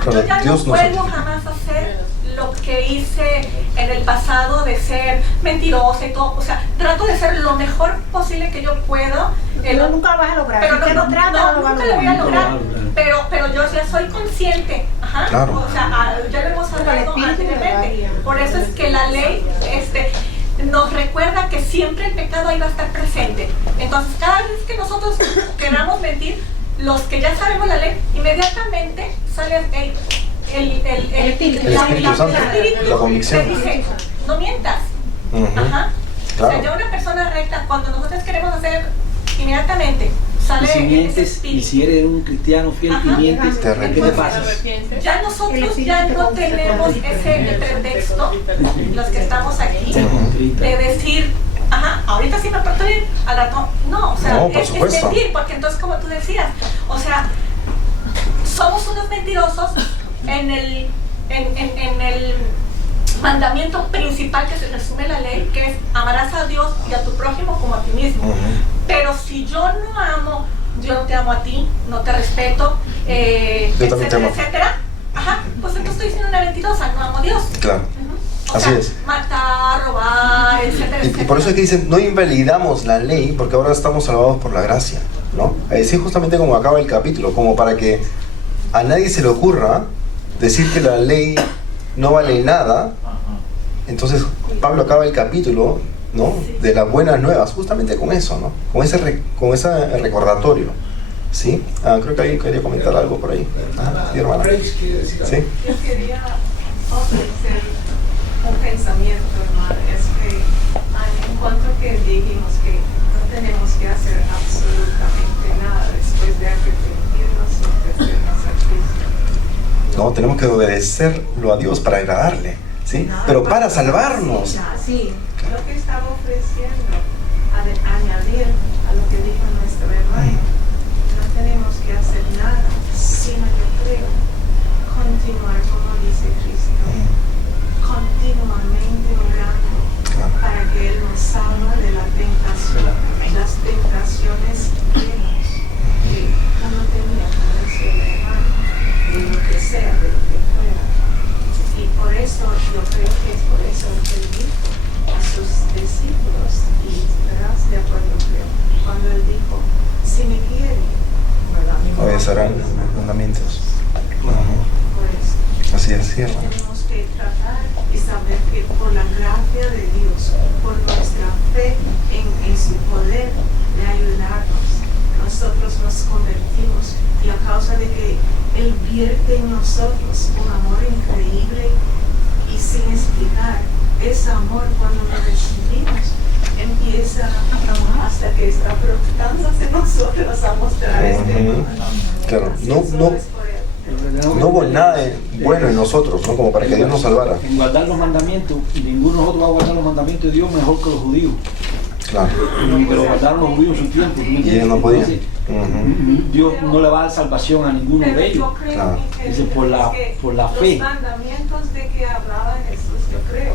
Yo ya no vuelvo jamás a ser lo que hice en el pasado, de ser mentirosa y todo. O sea, trato de ser lo mejor posible que yo puedo. Pero nunca lo vas a lograr. Pero nunca lo voy a lograr. Pero Pero yo ya soy consciente. Claro. O sea, ya lo hemos hablado anteriormente. Por eso es que la ley nos recuerda que siempre el pecado ahí va a estar presente. Entonces, cada vez que nosotros queramos mentir, los que ya sabemos la ley, inmediatamente sale el Espíritu Santo, la convicción. te dice, no mientas. Claro. O sea, ya una persona recta, cuando nosotros queremos hacer, inmediatamente sale y si mientes, ese espíritu. y si eres un cristiano fiel y mientes, ¿qué te pasa? Ya nosotros ya no tenemos ese pretexto, los que estamos aquí, de decir, ahorita sí me porto bien, al rato no. O sea, No, por es supuesto. mentir, porque entonces, como tú decías, o sea, somos unos mentirosos en el mandamiento principal que se resume en la ley, que es amarás a Dios y a tu prójimo como a ti mismo. Pero si yo no amo, yo no te amo a ti, no te respeto, etcétera, etcétera, pues entonces estoy siendo una mentirosa, no amo a Dios. Claro. O Así sea, es. matar, robar, etcétera, Y etcétera. por eso es que dicen, no invalidamos la ley, porque ahora estamos salvados por la gracia, ¿no? Así justamente como acaba el capítulo, como para que a nadie se le ocurra decir que la ley no vale nada. Entonces Pablo acaba el capítulo, ¿no?, de las buenas nuevas, justamente con eso, ¿no? Con ese recordatorio, ¿sí? Creo que alguien quería comentar algo por ahí. Sí, hermana. ¿Sí? Yo quería ofrecer un pensamiento, hermano. Es que en cuanto que dijimos que tenemos que hacer absolutamente nada después de arrepentirnos y ofrecernos a Cristo. No, tenemos que obedecerlo a Dios para agradarle, ¿sí? Pero para salvarnos. Sí, lo que estaba ofreciendo, añadir a lo que dijo nuestro hermano, no tenemos que hacer nada, sino yo creo, continuar como dice Cristo, continuamente orando para que Él nos salva de la tentación, las tentaciones plenas que uno tenía con nuestro hermano, de lo que sea, de lo que fuera. Y por eso, yo creo que es por eso que Él dijo a sus discípulos, y estarás de acuerdo, creo, cuando Él dijo, si me quieren, ¿verdad? Obedecerán los mandamientos. Pues, así es, sí, hermano. tenemos que tratar y saber que por la gracia de Dios, por nuestra fe en su poder de ayudarnos, nosotros nos convertimos, y a causa de que Él vierte en nosotros un amor increíble y sin explicar, ese amor cuando lo recibimos empieza hasta que está brotándose en nosotros a mostrar este amor. Claro, Así no es por Él. hubo nada bueno en nosotros, ¿no? Como para que Dios nos salvara. En guardar los mandamientos, y ninguno de nosotros va a guardar los mandamientos de Dios mejor que los judíos. Claro. Que lo guardaron los judíos en su tiempo. ¿tú me Y entiendes? ellos no podían. Entonces, Dios no le va a dar salvación a ninguno Pero de ellos. yo creo, Claro. Miguel, Dice, por la que fe. los mandamientos de que hablaba Jesús, yo creo,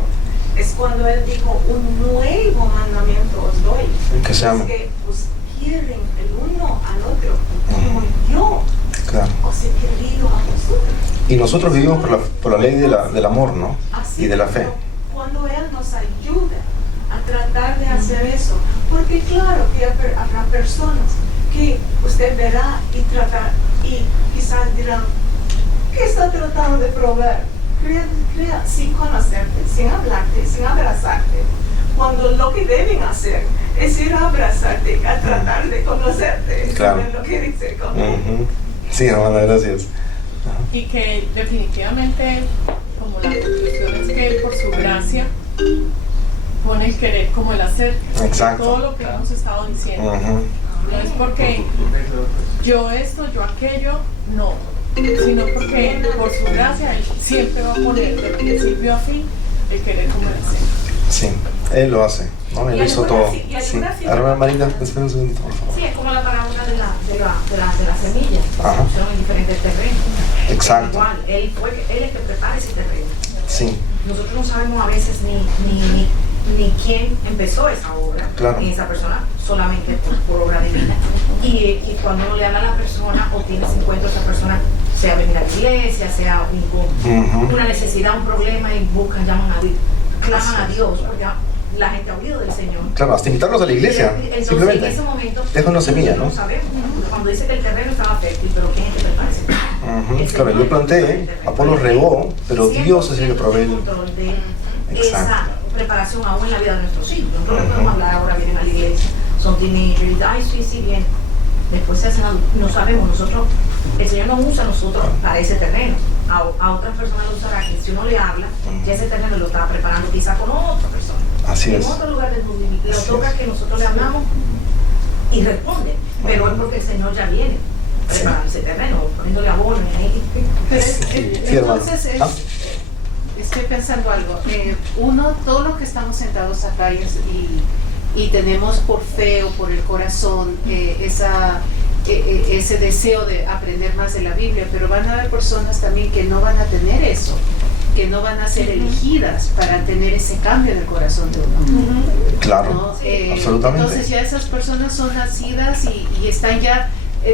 es cuando Él dijo, un nuevo mandamiento os doy. Que se amen. Es que os quieren el uno al otro, como yo Claro. os he querido a vosotros. Y nosotros vivimos por la ley del amor, ¿no? Así Y de la fe. Cuando Él nos ayuda a tratar de hacer eso, porque claro que habrá personas que usted verá y tratar, y quizás dirán, ¿qué está tratando de probar? Crea sin conocerte, sin hablarte, sin abrazarte, cuando lo que deben hacer es ir a abrazarte, a tratar de conocerte. Claro. ¿Saben lo que dice? Sí, hermana, gracias. Y que definitivamente, como la conclusión es que Él por su gracia pone el querer como el hacer. Exacto. Todo lo que hemos estado diciendo. No es porque yo esto, yo aquello, no. Sino porque por su gracia Él siempre va a poner de principio a fin el querer como el hacer. Sí, Él lo hace, ¿no? Él Y hizo algunas todo. sí, y Sí. algunas sí. Hermana Marita, espera un segundito, por favor. Sí, es como la parábola de la semilla, Ajá. que son en diferentes terrenos. Exacto. Igual, él es el que prepara ese terreno. Sí, Nosotros no sabemos a veces ni quién empezó esa obra, Claro. ni esa persona, solamente por obra divina. Y cuando uno le habla a la persona o tienes en cuenta a esa persona, sea venir a la iglesia, sea una necesidad, un problema, y buscan, llaman a Dios, claman a Dios, porque la gente ha oído del Señor. claro, hasta invitarlos a la iglesia, Entonces, simplemente. en ese momento, Deja una semilla, ¿no? No sabemos. Cuando dice que el terreno estaba fértil, pero ¿quién es que prepara ese terreno? Claro, yo planté, Apolo regó, pero Dios es el que provee. el control de esa Exacto. preparación aún en la vida de nuestros hijos. Nosotros no podemos hablar ahora, vienen a la iglesia, son teenagers, ay, sí, bien. Después se hacen adultos. No sabemos, nosotros, el Señor nos usa a nosotros para ese terreno. A otras personas lo usará, que si uno le habla, ya ese terreno lo estaba preparando quizá con otra persona. Así en es. otro lugar del mundo, y lo Así toca es. que nosotros le hablamos y responde, pero es porque el Señor ya viene preparando ese terreno, poniéndole abono y ahí. Pero Sí, hermano. entonces ¿Ah? estoy pensando algo. Uno, todos los que estamos sentados acá y tenemos por fe o por el corazón ese deseo de aprender más de la Biblia, pero van a haber personas también que no van a tener eso, que no van a ser elegidas para tener ese cambio en el corazón de uno. Claro, ¿no? absolutamente. Entonces ya esas personas son nacidas y están ya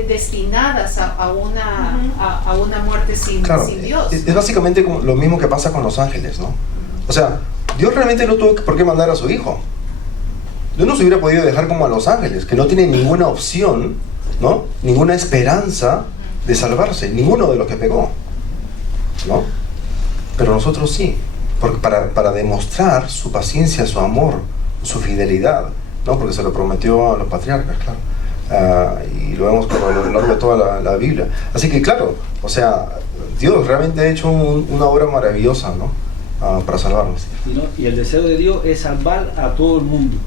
destinadas a una muerte sin Claro, Dios. es básicamente como lo mismo que pasa con los ángeles, ¿no? O sea, Dios realmente no tuvo por qué mandar a su hijo. Dios no se hubiera podido dejar como a los ángeles, que no tienen ninguna opción, ¿no? Ninguna esperanza de salvarse, ninguno de los que pegó, ¿no? Pero nosotros sí, porque para demostrar su paciencia, su amor, su fidelidad, ¿no? Porque se lo prometió a los patriarcas, claro. Y lo vemos a lo largo de toda la Biblia. Así que claro, o sea, Dios realmente ha hecho una obra maravillosa, ¿no? Para salvarnos. Y el deseo de Dios es salvar a todo el mundo.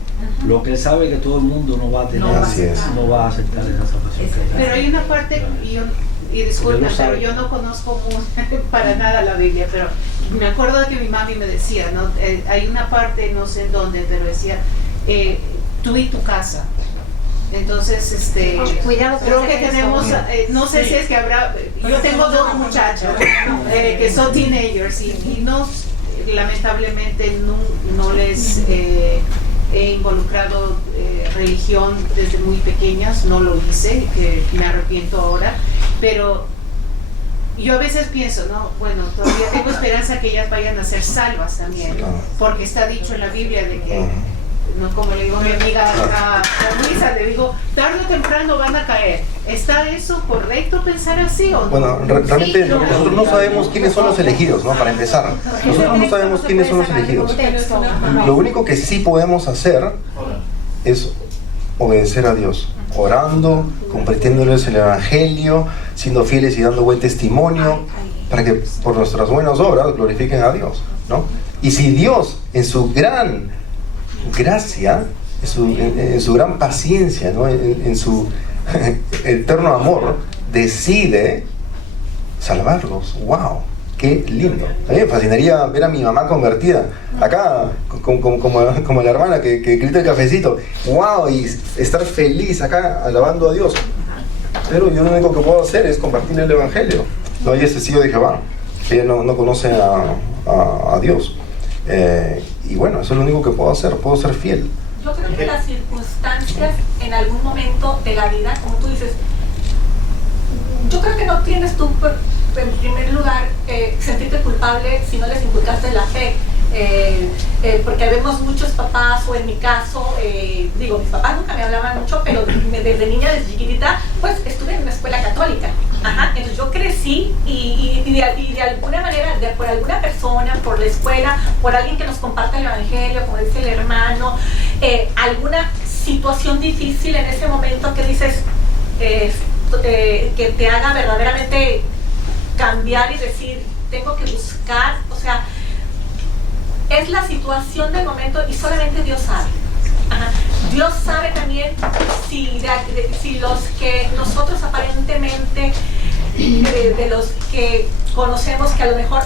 Lo que él sabe que todo el mundo no va a tener, Así es. no va a aceptar esa salvación que Pero hay una parte, y disculpen, Porque él lo sabe. pero yo no conozco para nada la Biblia, pero me acuerdo de que mi mami me decía, ¿no? Hay una parte, no sé en dónde, pero decía, tú y tu casa. Entonces, Cuidado con creo hacer que eso. tenemos, no sé si es que habrá, yo tengo dos muchachos que son teenagers y no, lamentablemente no les he involucrado religión desde muy pequeñas, no lo hice, que me arrepiento ahora, pero yo a veces pienso, no, bueno, todavía tengo esperanza que ellas vayan a ser salvas también, porque está dicho en la Biblia de que, no, como le digo a mi amiga a Luisa, le digo, tarde o temprano van a caer. ¿Está eso correcto pensar así o no? Bueno, realmente nosotros no sabemos quiénes son los elegidos, ¿no? Para empezar, nosotros no sabemos quiénes son los elegidos. Lo único que sí podemos hacer es obedecer a Dios, orando, compartiéndoles el Evangelio, siendo fieles y dando buen testimonio, para que por nuestras buenas obras glorifiquen a Dios, ¿no? Y si Dios, en su gran gracia, en su gran paciencia, ¿no? en su eterno amor, decide salvarlos, ¡wow! ¡Qué lindo! A mí me fascinaría ver a mi mamá convertida, acá, como la hermana que grita el cafecito, ¡wow! Y estar feliz acá, alabando a Dios. Pero yo lo único que puedo hacer es compartir el Evangelio. No hay ese testigo de Jehová, que no conoce a Dios. Y bueno, eso es lo único que puedo hacer, puedo ser fiel. Yo creo que las circunstancias en algún momento de la vida, como tú dices, yo creo que no tienes tú, en primer lugar, sentirte culpable si no les inculcaste la fe. Porque vemos muchos papás, o en mi caso, digo, mis papás nunca me hablaban mucho, pero desde niña, desde chiquitita, pues estuve en una escuela católica. Ajá, entonces yo crecí y de alguna manera, por alguna persona, por la escuela, por alguien que nos comparte el Evangelio, como dice el hermano, alguna situación difícil en ese momento que dices, que te haga verdaderamente cambiar y decir, tengo que buscar, o sea, es la situación del momento y solamente Dios sabe. Ajá. Dios sabe también si los que nosotros aparentemente, de los que conocemos, que a lo mejor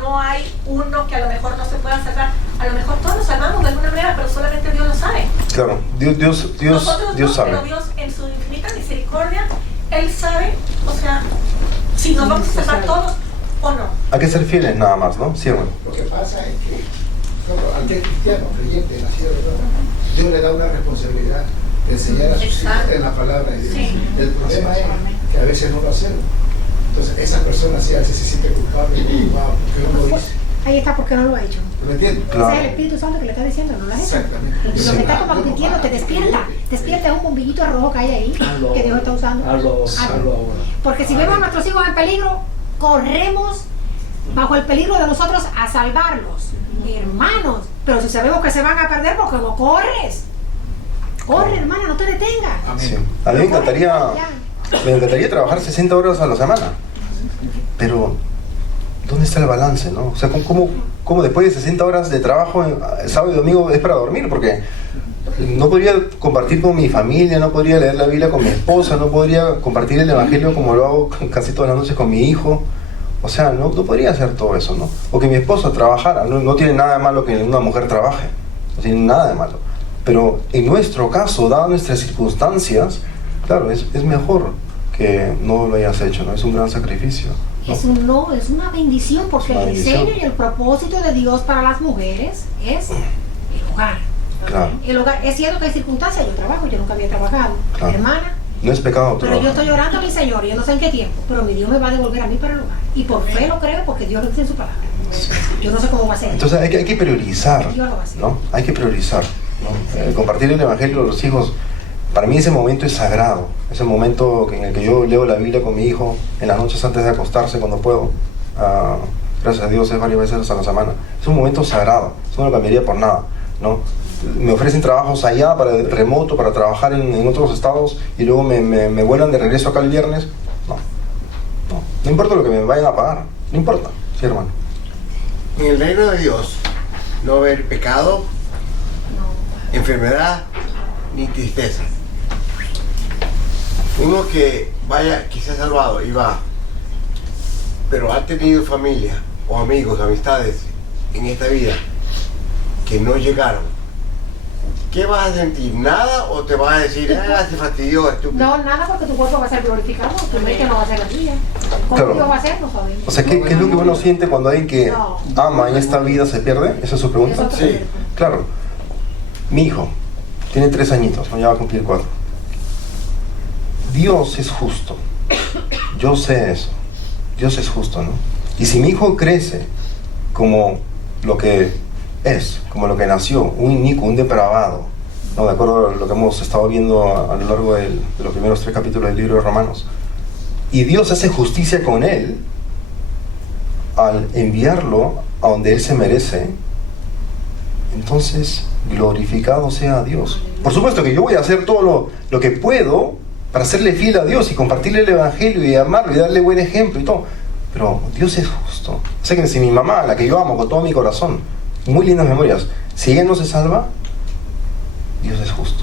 no hay uno que a lo mejor no se pueda salvar, a lo mejor todos nos salvamos de alguna manera, pero solamente Dios lo sabe. Claro, Nosotros Dios no, sabe. pero Dios en su infinita misericordia, Él sabe, o sea, si nos vamos a salvar todos o no. Hay que ser fieles nada más, ¿no? Sí, hermano. Lo que pasa es que al que es cristiano, creyente, nacido de verdad, Dios le da una responsabilidad de enseñar a sus hijos en la palabra de Dios. Sí. El problema es que a veces no lo hacemos. Entonces esa persona sí a veces se siente culpable y wow, ¿por qué no lo hice? Ahí está, porque no lo ha hecho. ¿Me entiendes? Claro. Ese es el Espíritu Santo que le está diciendo, no lo has hecho. Exactamente. Y lo que está compitiendo te despierta un bombillito rojo que hay ahí, que Dios está usando. hazlo ahora. Porque si vemos a nuestros hijos en peligro, corremos bajo el peligro de nosotros a salvarlos, hermanos. Pero si sabemos que se van a perder, porque no corres. Corre, hermana, no te detengas. Sí. A mí me encantaría trabajar 60 horas a la semana, pero ¿dónde está el balance, no? O sea, ¿cómo después de 60 horas de trabajo, sábado y domingo, es para dormir? Porque no podría compartir con mi familia, no podría leer la Biblia con mi esposa, no podría compartir el Evangelio como lo hago casi todas las noches con mi hijo. O sea, no podría hacer todo eso, ¿no? O que mi esposa trabajara, no tiene nada de malo que una mujer trabaje, no tiene nada de malo. Pero en nuestro caso, dadas nuestras circunstancias, claro, es mejor que no lo hayas hecho, ¿no? Es un gran sacrificio, ¿no? Es una bendición, porque una el bendición. diseño y el propósito de Dios para las mujeres es el hogar. Claro. El hogar, es cierto que hay circunstancias, yo trabajo, yo nunca había trabajado, Claro. hermana, No es pecado pero yo trabajar. estoy orando a mi Señor, yo no sé en qué tiempo, pero mi Dios me va a devolver a mí para el hogar. Y por fe lo creo, porque Dios lo dice en su palabra. Yo no sé cómo va a ser. Entonces hay que priorizar, Dios lo va a hacer. ¿no? Hay que priorizar, ¿no? Compartir el Evangelio a los hijos, para mí ese momento es sagrado. Ese momento en el que yo leo la Biblia con mi hijo en las noches antes de acostarse cuando puedo. Gracias a Dios es varias veces a la semana. Es un momento sagrado, eso no lo cambiaría por nada, ¿no? Me ofrecen trabajos allá, remoto, para trabajar en otros estados, y luego me vuelan de regreso acá el viernes. No importa lo que me vayan a pagar, no importa, sí, hermano. En el reino de Dios no va a haber pecado, enfermedad ni tristeza. Uno que vaya, que se ha salvado y va, pero ha tenido familia o amigos, amistades en esta vida que no llegaron, ¿qué vas a sentir? ¿Nada? ¿O te vas a decir, se fastidió, estúpido? No, nada, porque tu cuerpo va a ser glorificado, tu mente no va a ser así. ¿Cómo Claro. Dios va a ser? No sabemos. O sea, ¿qué es lo que uno siente cuando alguien que ama en esta vida se pierde? ¿Esa es su pregunta? Sí. Claro. Mi hijo tiene 3 añitos, ¿no? Ya va a cumplir 4. Dios es justo. Yo sé eso. Dios es justo, ¿no? Y si mi hijo crece como lo que es, como lo que nació, un inicuo, un depravado, ¿no? De acuerdo a lo que hemos estado viendo a lo largo de los primeros 3 capítulos del libro de Romanos, y Dios hace justicia con él al enviarlo a donde él se merece, entonces glorificado sea Dios. Por supuesto que yo voy a hacer todo lo que puedo para serle fiel a Dios y compartirle el evangelio y amarlo y darle buen ejemplo y todo, pero Dios es justo. O sea que si mi mamá, la que yo amo con todo mi corazón, muy lindas memorias, si ella no se salva, Dios es justo.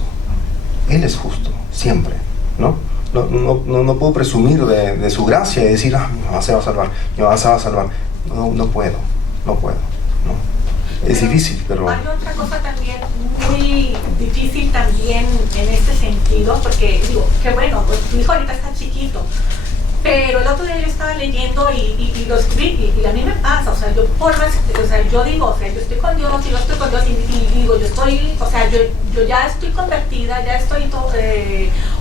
Él es justo, siempre, ¿no? No puedo presumir de su gracia y decir, mi mamá se va a salvar, mi mamá se va a salvar. No puedo, ¿no? Es difícil, pero... Hay otra cosa también muy difícil también en este sentido, porque digo, que bueno, pues tu hijo ahorita está chiquito, pero el otro día yo estaba leyendo y lo escribí, y a mí me pasa, o sea, yo digo, o sea, yo estoy con Dios, y yo estoy con Dios, y digo, yo estoy, o sea, yo ya estoy convertida, ya estoy todo,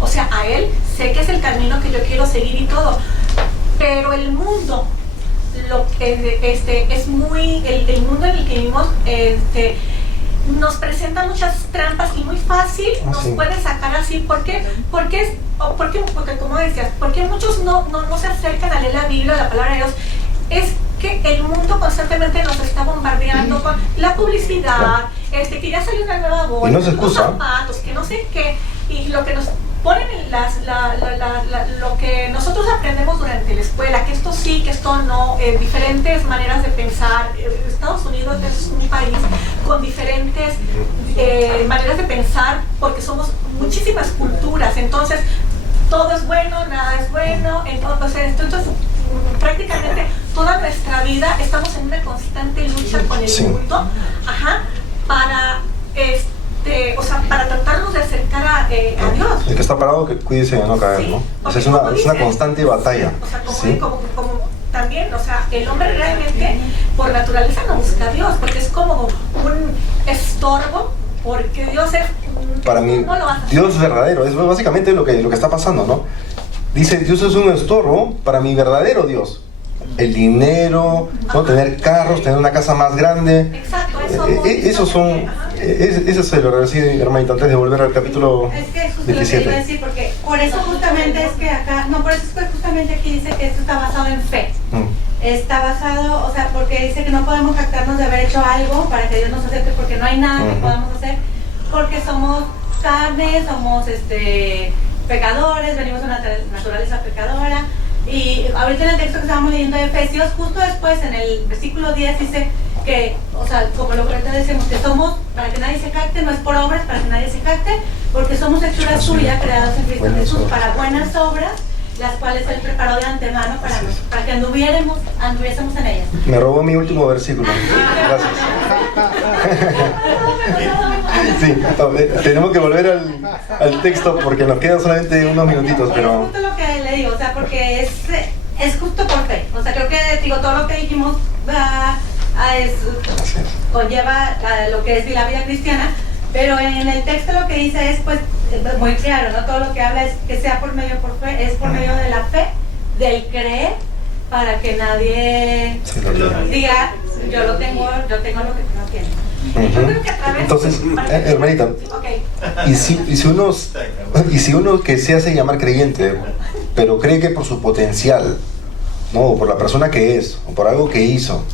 o sea, a Él sé que es el camino que yo quiero seguir y todo, pero el mundo, lo que es muy, el mundo en el que vivimos, nos presenta muchas trampas y muy fácil nos puede sacar así. Porque como decías, porque muchos no se acercan a leer la Biblia, la palabra de Dios. Es que el mundo constantemente nos está bombardeando con la publicidad, que ya salió una nueva bolsa, y no se excusa, los zapatos, que no sé qué, y lo que nos ponen en lo que nosotros aprendemos durante la escuela, que esto sí, que esto no, diferentes maneras de pensar. Estados Unidos es un país con diferentes maneras de pensar, porque somos muchísimas culturas, entonces todo es bueno, nada es bueno, entonces prácticamente toda nuestra vida estamos en una constante lucha con el mundo, para para tratarnos de acercar a Dios. El que está parado, que cuídese de no caer, ¿no? O sea, es una constante batalla. O sea, como también, o sea, el hombre realmente por naturaleza no busca a Dios, porque es como un estorbo, porque Dios es... Para mí, Dios verdadero, es básicamente lo que está pasando, ¿no? Dice, Dios es un estorbo para mi verdadero Dios. El dinero, ¿no? Tener carros, tener una casa más grande. Exacto, esos son... Ese es el verdadero, sí, hermanita, antes de volver al capítulo 17. Es que es justo lo que iba a decir, porque por eso justamente es que acá, por eso es que justamente aquí dice que esto está basado en fe. Está basado, o sea, porque dice que no podemos jactarnos de haber hecho algo para que Dios nos acepte, porque no hay nada que podamos hacer, porque somos carne, somos pecadores, venimos de una naturaleza pecadora. Y ahorita en el texto que estábamos leyendo de Efesios, justo después en el versículo 10 dice que, o sea, como lo que ahorita decimos, que somos, para que nadie se jacte, no es por obras, para que nadie se jacte, porque somos hechura suya, creados en Cristo Jesús, para buenas obras, las cuales Él preparó de antemano para que anduviésemos en ellas. Me robó mi último versículo. Gracias. Sí, tenemos que volver al texto porque nos quedan solamente unos minutitos, pero... Es justo lo que le digo, o sea, porque es justo por fe. O sea, creo que, todo lo que dijimos conlleva lo que es la vida cristiana, pero en el texto lo que dice es, pues, muy claro, ¿no? Todo lo que habla es que sea por medio de la fe, del creer, para que nadie diga, yo tengo lo que tú no tienes. Entonces, hermanita, y si uno que se hace llamar creyente, pero cree que por su potencial, ¿no? O por la persona que es, o por algo que hizo,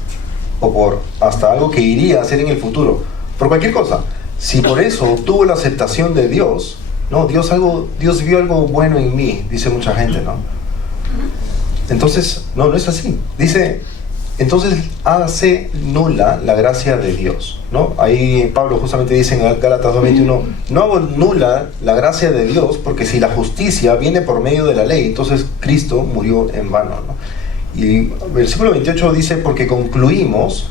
o por hasta algo que iría a hacer en el futuro, por cualquier cosa, si por eso obtuvo la aceptación de Dios, no, Dios vio algo bueno en mí, dice mucha gente, ¿no? Entonces, no es así. Dice, entonces hace nula la gracia de Dios, ¿no? Ahí Pablo justamente dice en Gálatas 2:21, no hago nula la gracia de Dios, porque si la justicia viene por medio de la ley, entonces Cristo murió en vano, ¿no? Y el versículo 28 dice, porque concluimos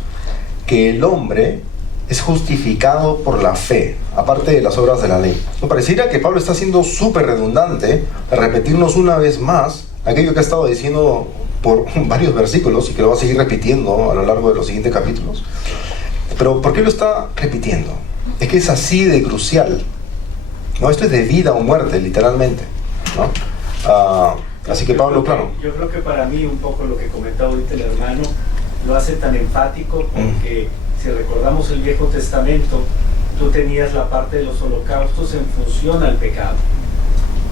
que el hombre es justificado por la fe, aparte de las obras de la ley. No, pareciera que Pablo está siendo súper redundante al repetirnos una vez más aquello que ha estado diciendo por varios versículos y que lo va a seguir repitiendo a lo largo de los siguientes capítulos. Pero ¿por qué lo está repitiendo? Es que es así de crucial, ¿no? Esto es de vida o muerte, literalmente, ¿no? Así que Pablo, claro. Yo creo que para mí un poco lo que comentaba ahorita el hermano lo hace tan enfático porque si recordamos el Viejo Testamento, tú tenías la parte de los holocaustos en función al pecado.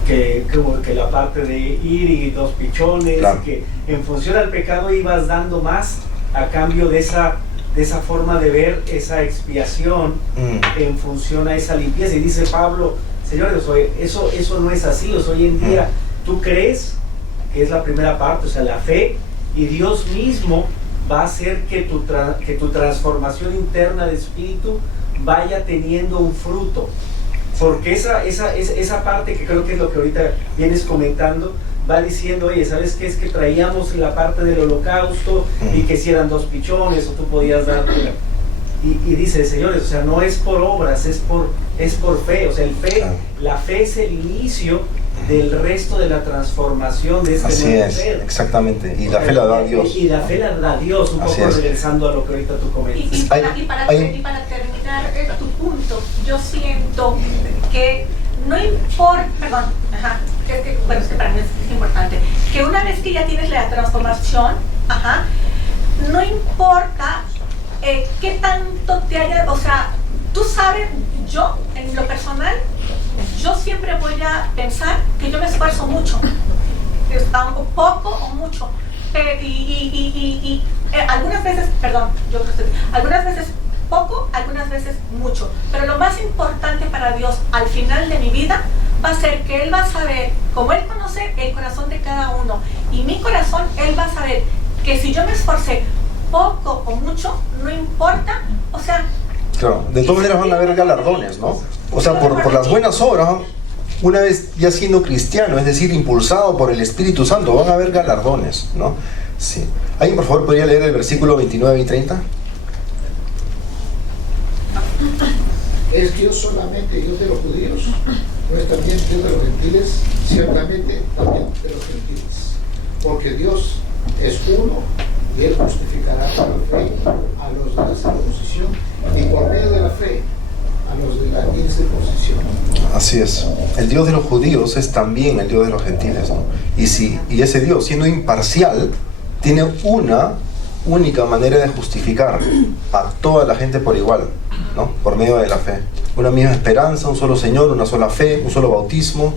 Que la parte de ir y 2 pichones, claro, que en función al pecado ibas dando más a cambio de esa forma de ver esa expiación en función a esa limpieza. Y dice Pablo, señores, eso no es así. O sea, hoy en día tú crees que es la primera parte, o sea, la fe, y Dios mismo va a hacer que tu transformación interna de espíritu vaya teniendo un fruto. Porque esa parte que creo que es lo que ahorita vienes comentando, va diciendo, oye, ¿sabes qué? Es que traíamos la parte del holocausto y que si eran 2 pichones o tú podías dar... Y dice, señores, o sea, no es por obras, es por fe. O sea, la fe es el inicio del resto de la transformación de este nuevo ser. Exactamente, y la fe la da Dios. Y la fe la da Dios, un poco regresando a lo que ahorita tú comentas. Y para terminar tu punto, yo siento que no importa, bueno, es que para mí es importante, que una vez que ya tienes la transformación, no importa qué tanto te haya, o sea, tú sabes, yo en lo personal, yo siempre voy a pensar que yo me esfuerzo mucho, aunque poco o mucho, y algunas veces, algunas veces poco, algunas veces mucho, pero lo más importante para Dios al final de mi vida va a ser que Él va a saber, como Él conoce el corazón de cada uno, y mi corazón, Él va a saber que si yo me esforcé poco o mucho, no importa, o sea... Claro, de todas maneras van a haber galardones, ¿no? O sea, por las buenas obras, una vez ya siendo cristiano, es decir, impulsado por el Espíritu Santo, van a haber galardones, ¿no? Sí. ¿Alguien, por favor, podría leer el versículo 29 y 30? ¿Es Dios solamente Dios de los judíos? ¿No es también Dios de los gentiles? Ciertamente también de los gentiles. Porque Dios es uno y Él justificará por la fe a los de la circuncisión y por medio de la fe a los de la incircuncisión. Así es. El Dios de los judíos es también el Dios de los gentiles, ¿no? Y ese Dios, siendo imparcial, tiene una única manera de justificar a toda la gente por igual, ¿no? Por medio de la fe. Una misma esperanza, un solo Señor, una sola fe, un solo bautismo,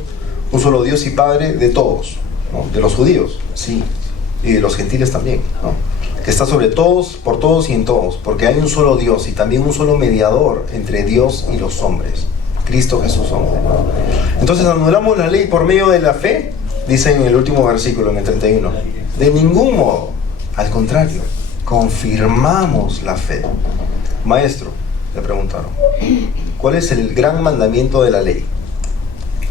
un solo Dios y Padre de todos, ¿no? De los judíos, sí, y de los gentiles también, ¿no? Que está sobre todos, por todos y en todos, porque hay un solo Dios y también un solo mediador entre Dios y los hombres, Cristo Jesús hombre, ¿no? Entonces anulamos la ley por medio de la fe, dice en el último versículo, en el 31. De ningún modo, al contrario, confirmamos la fe. Maestro, le preguntaron, ¿cuál es el gran mandamiento de la ley?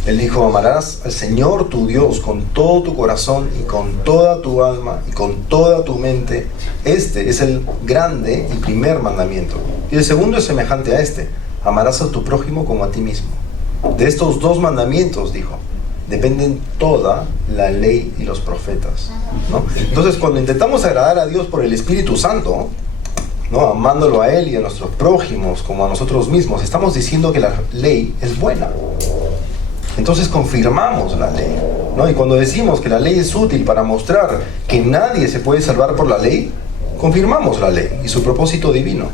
Él dijo, amarás al Señor tu Dios con todo tu corazón y con toda tu alma y con toda tu mente. Este es el grande y primer mandamiento. Y el segundo es semejante a este, amarás a tu prójimo como a ti mismo. De estos 2 mandamientos, dijo, dependen toda la ley y los profetas, ¿no? Entonces, cuando intentamos agradar a Dios por el Espíritu Santo, ¿no? Amándolo a Él y a nuestros prójimos como a nosotros mismos, estamos diciendo que la ley es buena. Entonces confirmamos la ley, ¿no? Y cuando decimos que la ley es útil para mostrar que nadie se puede salvar por la ley, confirmamos la ley y su propósito divino,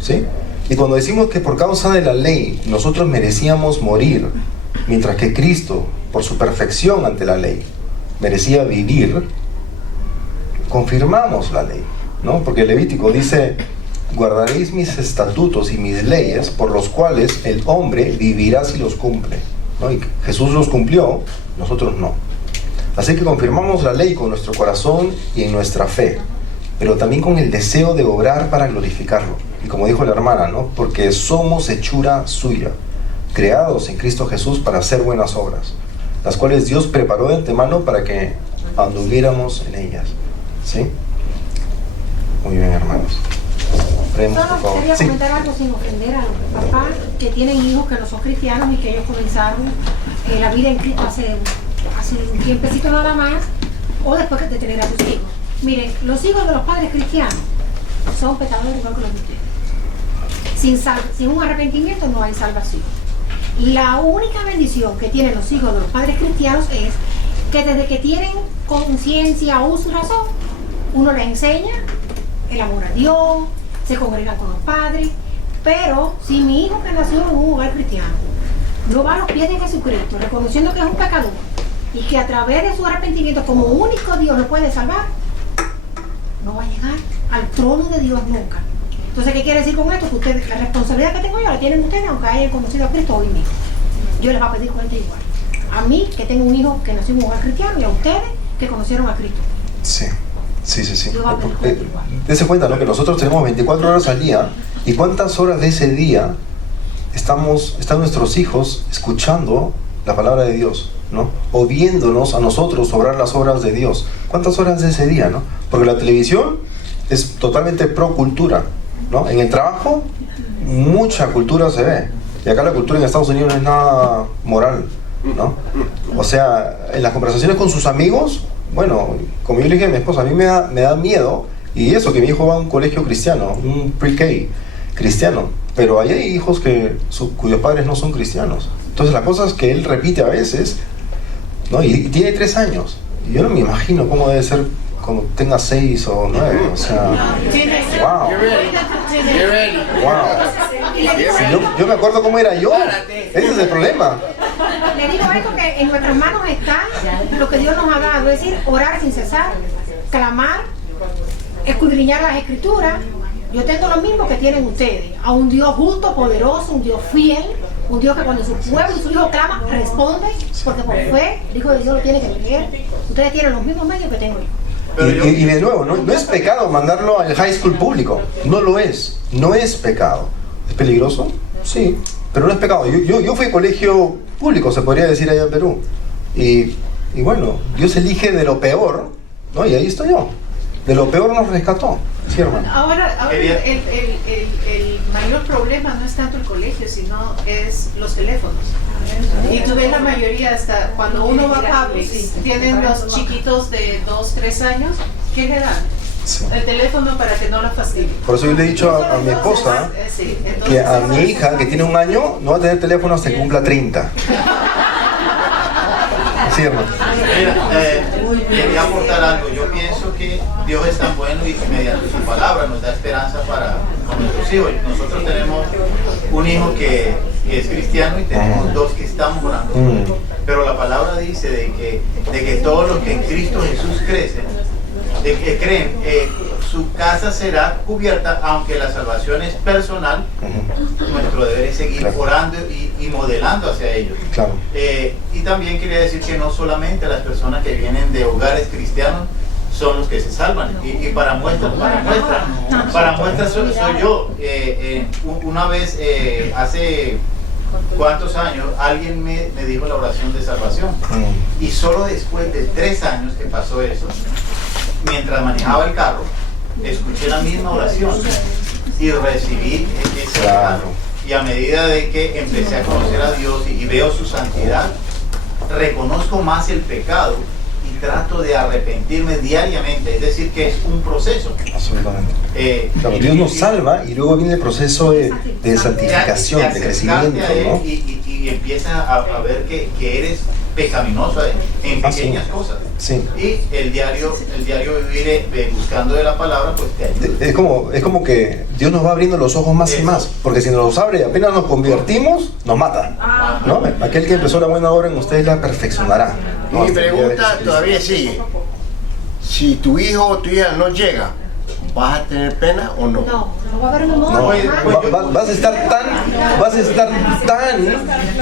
¿sí? Y cuando decimos que por causa de la ley nosotros merecíamos morir, mientras que Cristo, por su perfección ante la ley, merecía vivir, confirmamos la ley, ¿no? Porque el Levítico dice, guardaréis mis estatutos y mis leyes, por los cuales el hombre vivirá si los cumple, ¿no? Y Jesús los cumplió, nosotros no. Así que confirmamos la ley con nuestro corazón y en nuestra fe. pero también con el deseo de obrar para glorificarlo. Y como dijo la hermana, ¿no? Porque somos hechura suya, creados en Cristo Jesús para hacer buenas obras, las cuales Dios preparó de antemano para que anduviéramos en ellas. ¿Sí? Muy bien, hermanos. Oremos, por Solo favor. quería Sí. comentar algo sin ofender a los papás que tienen hijos que no son cristianos y que ellos comenzaron la vida en Cristo hace un tiempecito nada más, o después de tener a sus hijos. Miren, los hijos de los padres cristianos son pecadores igual que los de ustedes. Sin un arrepentimiento no hay salvación. Y la única bendición que tienen los hijos de los padres cristianos es que desde que tienen conciencia, uso y razón, uno les enseña el amor a Dios, se congregan con los padres. Pero si mi hijo que nació en un hogar cristiano no va a los pies de Jesucristo, reconociendo que es un pecador y que a través de su arrepentimiento como único Dios lo puede salvar, no va a llegar al trono de Dios nunca. Entonces, ¿qué quiere decir con esto? Que ustedes, la responsabilidad que tengo yo la tienen ustedes, aunque hayan conocido a Cristo hoy mismo. Yo les voy a pedir cuenta igual. A mí, que tengo un hijo que nació en un hogar cristiano, y a ustedes, que conocieron a Cristo. Sí. Yo voy a pedir cuenta igual. Dese cuenta, ¿no? Que nosotros tenemos 24 horas al día, y cuántas horas de ese día están nuestros hijos escuchando la palabra de Dios, ¿no? O viéndonos a nosotros obrar las obras de Dios. ¿Cuántas horas de ese día, no? Porque la televisión es totalmente pro cultura, ¿no? En el trabajo, mucha cultura se ve. Y acá la cultura en Estados Unidos no es nada moral, ¿no? O sea, en las conversaciones con sus amigos, bueno, como yo le dije a mi esposa, a mí me da miedo, y eso que mi hijo va a un colegio cristiano, un pre-K cristiano, pero ahí hay hijos cuyos padres no son cristianos. Entonces la cosa es que él repite a veces, ¿no? Y tiene 3 años. Y yo no me imagino cómo debe ser cuando tenga 6 o 9. O sea, wow. Wow. Yo me acuerdo cómo era yo. Ese es el problema. Le digo esto, que en nuestras manos está lo que Dios nos ha dado, es decir, orar sin cesar, clamar, escudriñar las escrituras. Yo tengo lo mismo que tienen ustedes, a un Dios justo, poderoso, un Dios fiel, un Dios que cuando su pueblo y su hijo clama, responde, porque por fe el Hijo de Dios lo tiene que creer. Ustedes tienen los mismos medios que tengo yo. Y de nuevo, no es pecado mandarlo al high school público. No lo es. No es pecado. ¿Es peligroso? Sí, pero no es pecado. Yo fui a colegio público, se podría decir allá en Perú. Y bueno, Dios elige de lo peor, ¿no? Y ahí estoy yo. De lo peor nos rescató. Sí, hermano. Ahora el mayor problema no es tanto el colegio, sino es los teléfonos. Y tú ves la mayoría, hasta cuando uno va a Publix, tienen los chiquitos de 2, 3 años, ¿qué le dan? Sí. El teléfono para que no la fastidie. Por eso yo le he dicho a mi esposa que a mi hija, que tiene 1 año, no va a tener teléfono hasta que cumpla 30. Sí, hermano. Mira, quería aportar algo. Yo pienso que Dios es tan bueno y que mediante su palabra nos da esperanza para nuestros hijos. Nosotros tenemos un hijo que es cristiano y tenemos 2 que estamos orando. Pero la palabra dice de que todos los que en Cristo Jesús creen, su casa será cubierta, aunque la salvación es personal. Nuestro deber es seguir orando y modelando hacia ellos. Claro. Y también quería decir que no solamente las personas que vienen de hogares cristianos son los que se salvan. Y para muestra soy yo. Una vez, hace ¿cuántos años? Alguien me dijo la oración de salvación. Y solo después de 3 años que pasó eso, mientras manejaba el carro, escuché la misma oración y recibí ese regalo. Y a medida de que empecé a conocer a Dios y veo su santidad, reconozco más el pecado y trato de arrepentirme diariamente. Es decir, que es un proceso. Absolutamente. Claro, Dios nos salva y luego viene el proceso de santificación, de crecimiento, ¿no? Y empieza a ver que eres pecaminoso en pequeñas cosas. Sí. Y el diario vivir buscando de la palabra, pues te ayuda. Es como que Dios nos va abriendo los ojos más y más, porque si nos los abre apenas nos convertimos, nos mata, ¿no? Aquel que empezó la buena obra en ustedes la perfeccionará, ¿no? Mi pregunta todavía sigue. Si tu hijo o tu hija no llega ¿vas a tener pena o no? No va a haber memor. No, jamás. vas a estar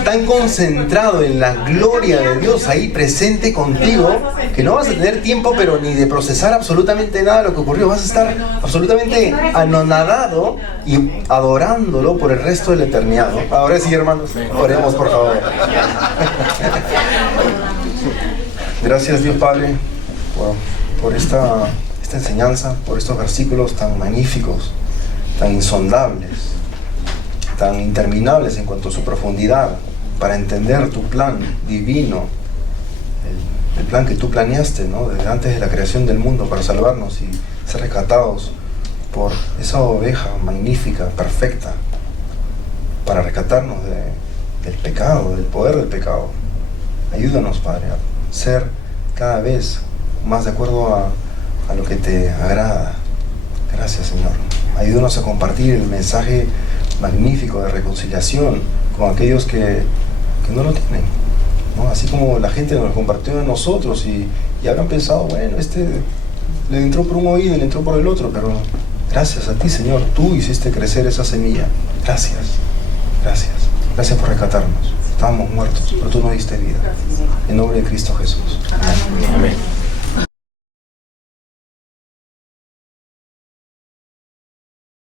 tan concentrado en la gloria de Dios ahí presente contigo, que no vas a tener tiempo pero ni de procesar absolutamente nada de lo que ocurrió. Vas a estar absolutamente anonadado y adorándolo por el resto de la eternidad, ¿no? Ahora sí, hermanos, oremos por favor. Gracias, Dios Padre, por esta enseñanza, por estos versículos tan magníficos, tan insondables, tan interminables en cuanto a su profundidad, para entender tu plan divino, el plan que tú planeaste, ¿no? Desde antes de la creación del mundo, para salvarnos y ser rescatados por esa oveja magnífica, perfecta, para rescatarnos del pecado, del poder del pecado. Ayúdanos, Padre, a ser cada vez más de acuerdo a lo que te agrada. Gracias, Señor. Ayúdanos a compartir el mensaje magnífico de reconciliación con aquellos que no lo tienen, ¿no? Así como la gente nos lo compartió a nosotros y habrán pensado, bueno, le entró por un oído y le entró por el otro, pero gracias a ti, Señor, tú hiciste crecer esa semilla. Gracias por rescatarnos. Estábamos muertos, pero tú nos diste vida. En nombre de Cristo Jesús. Amén.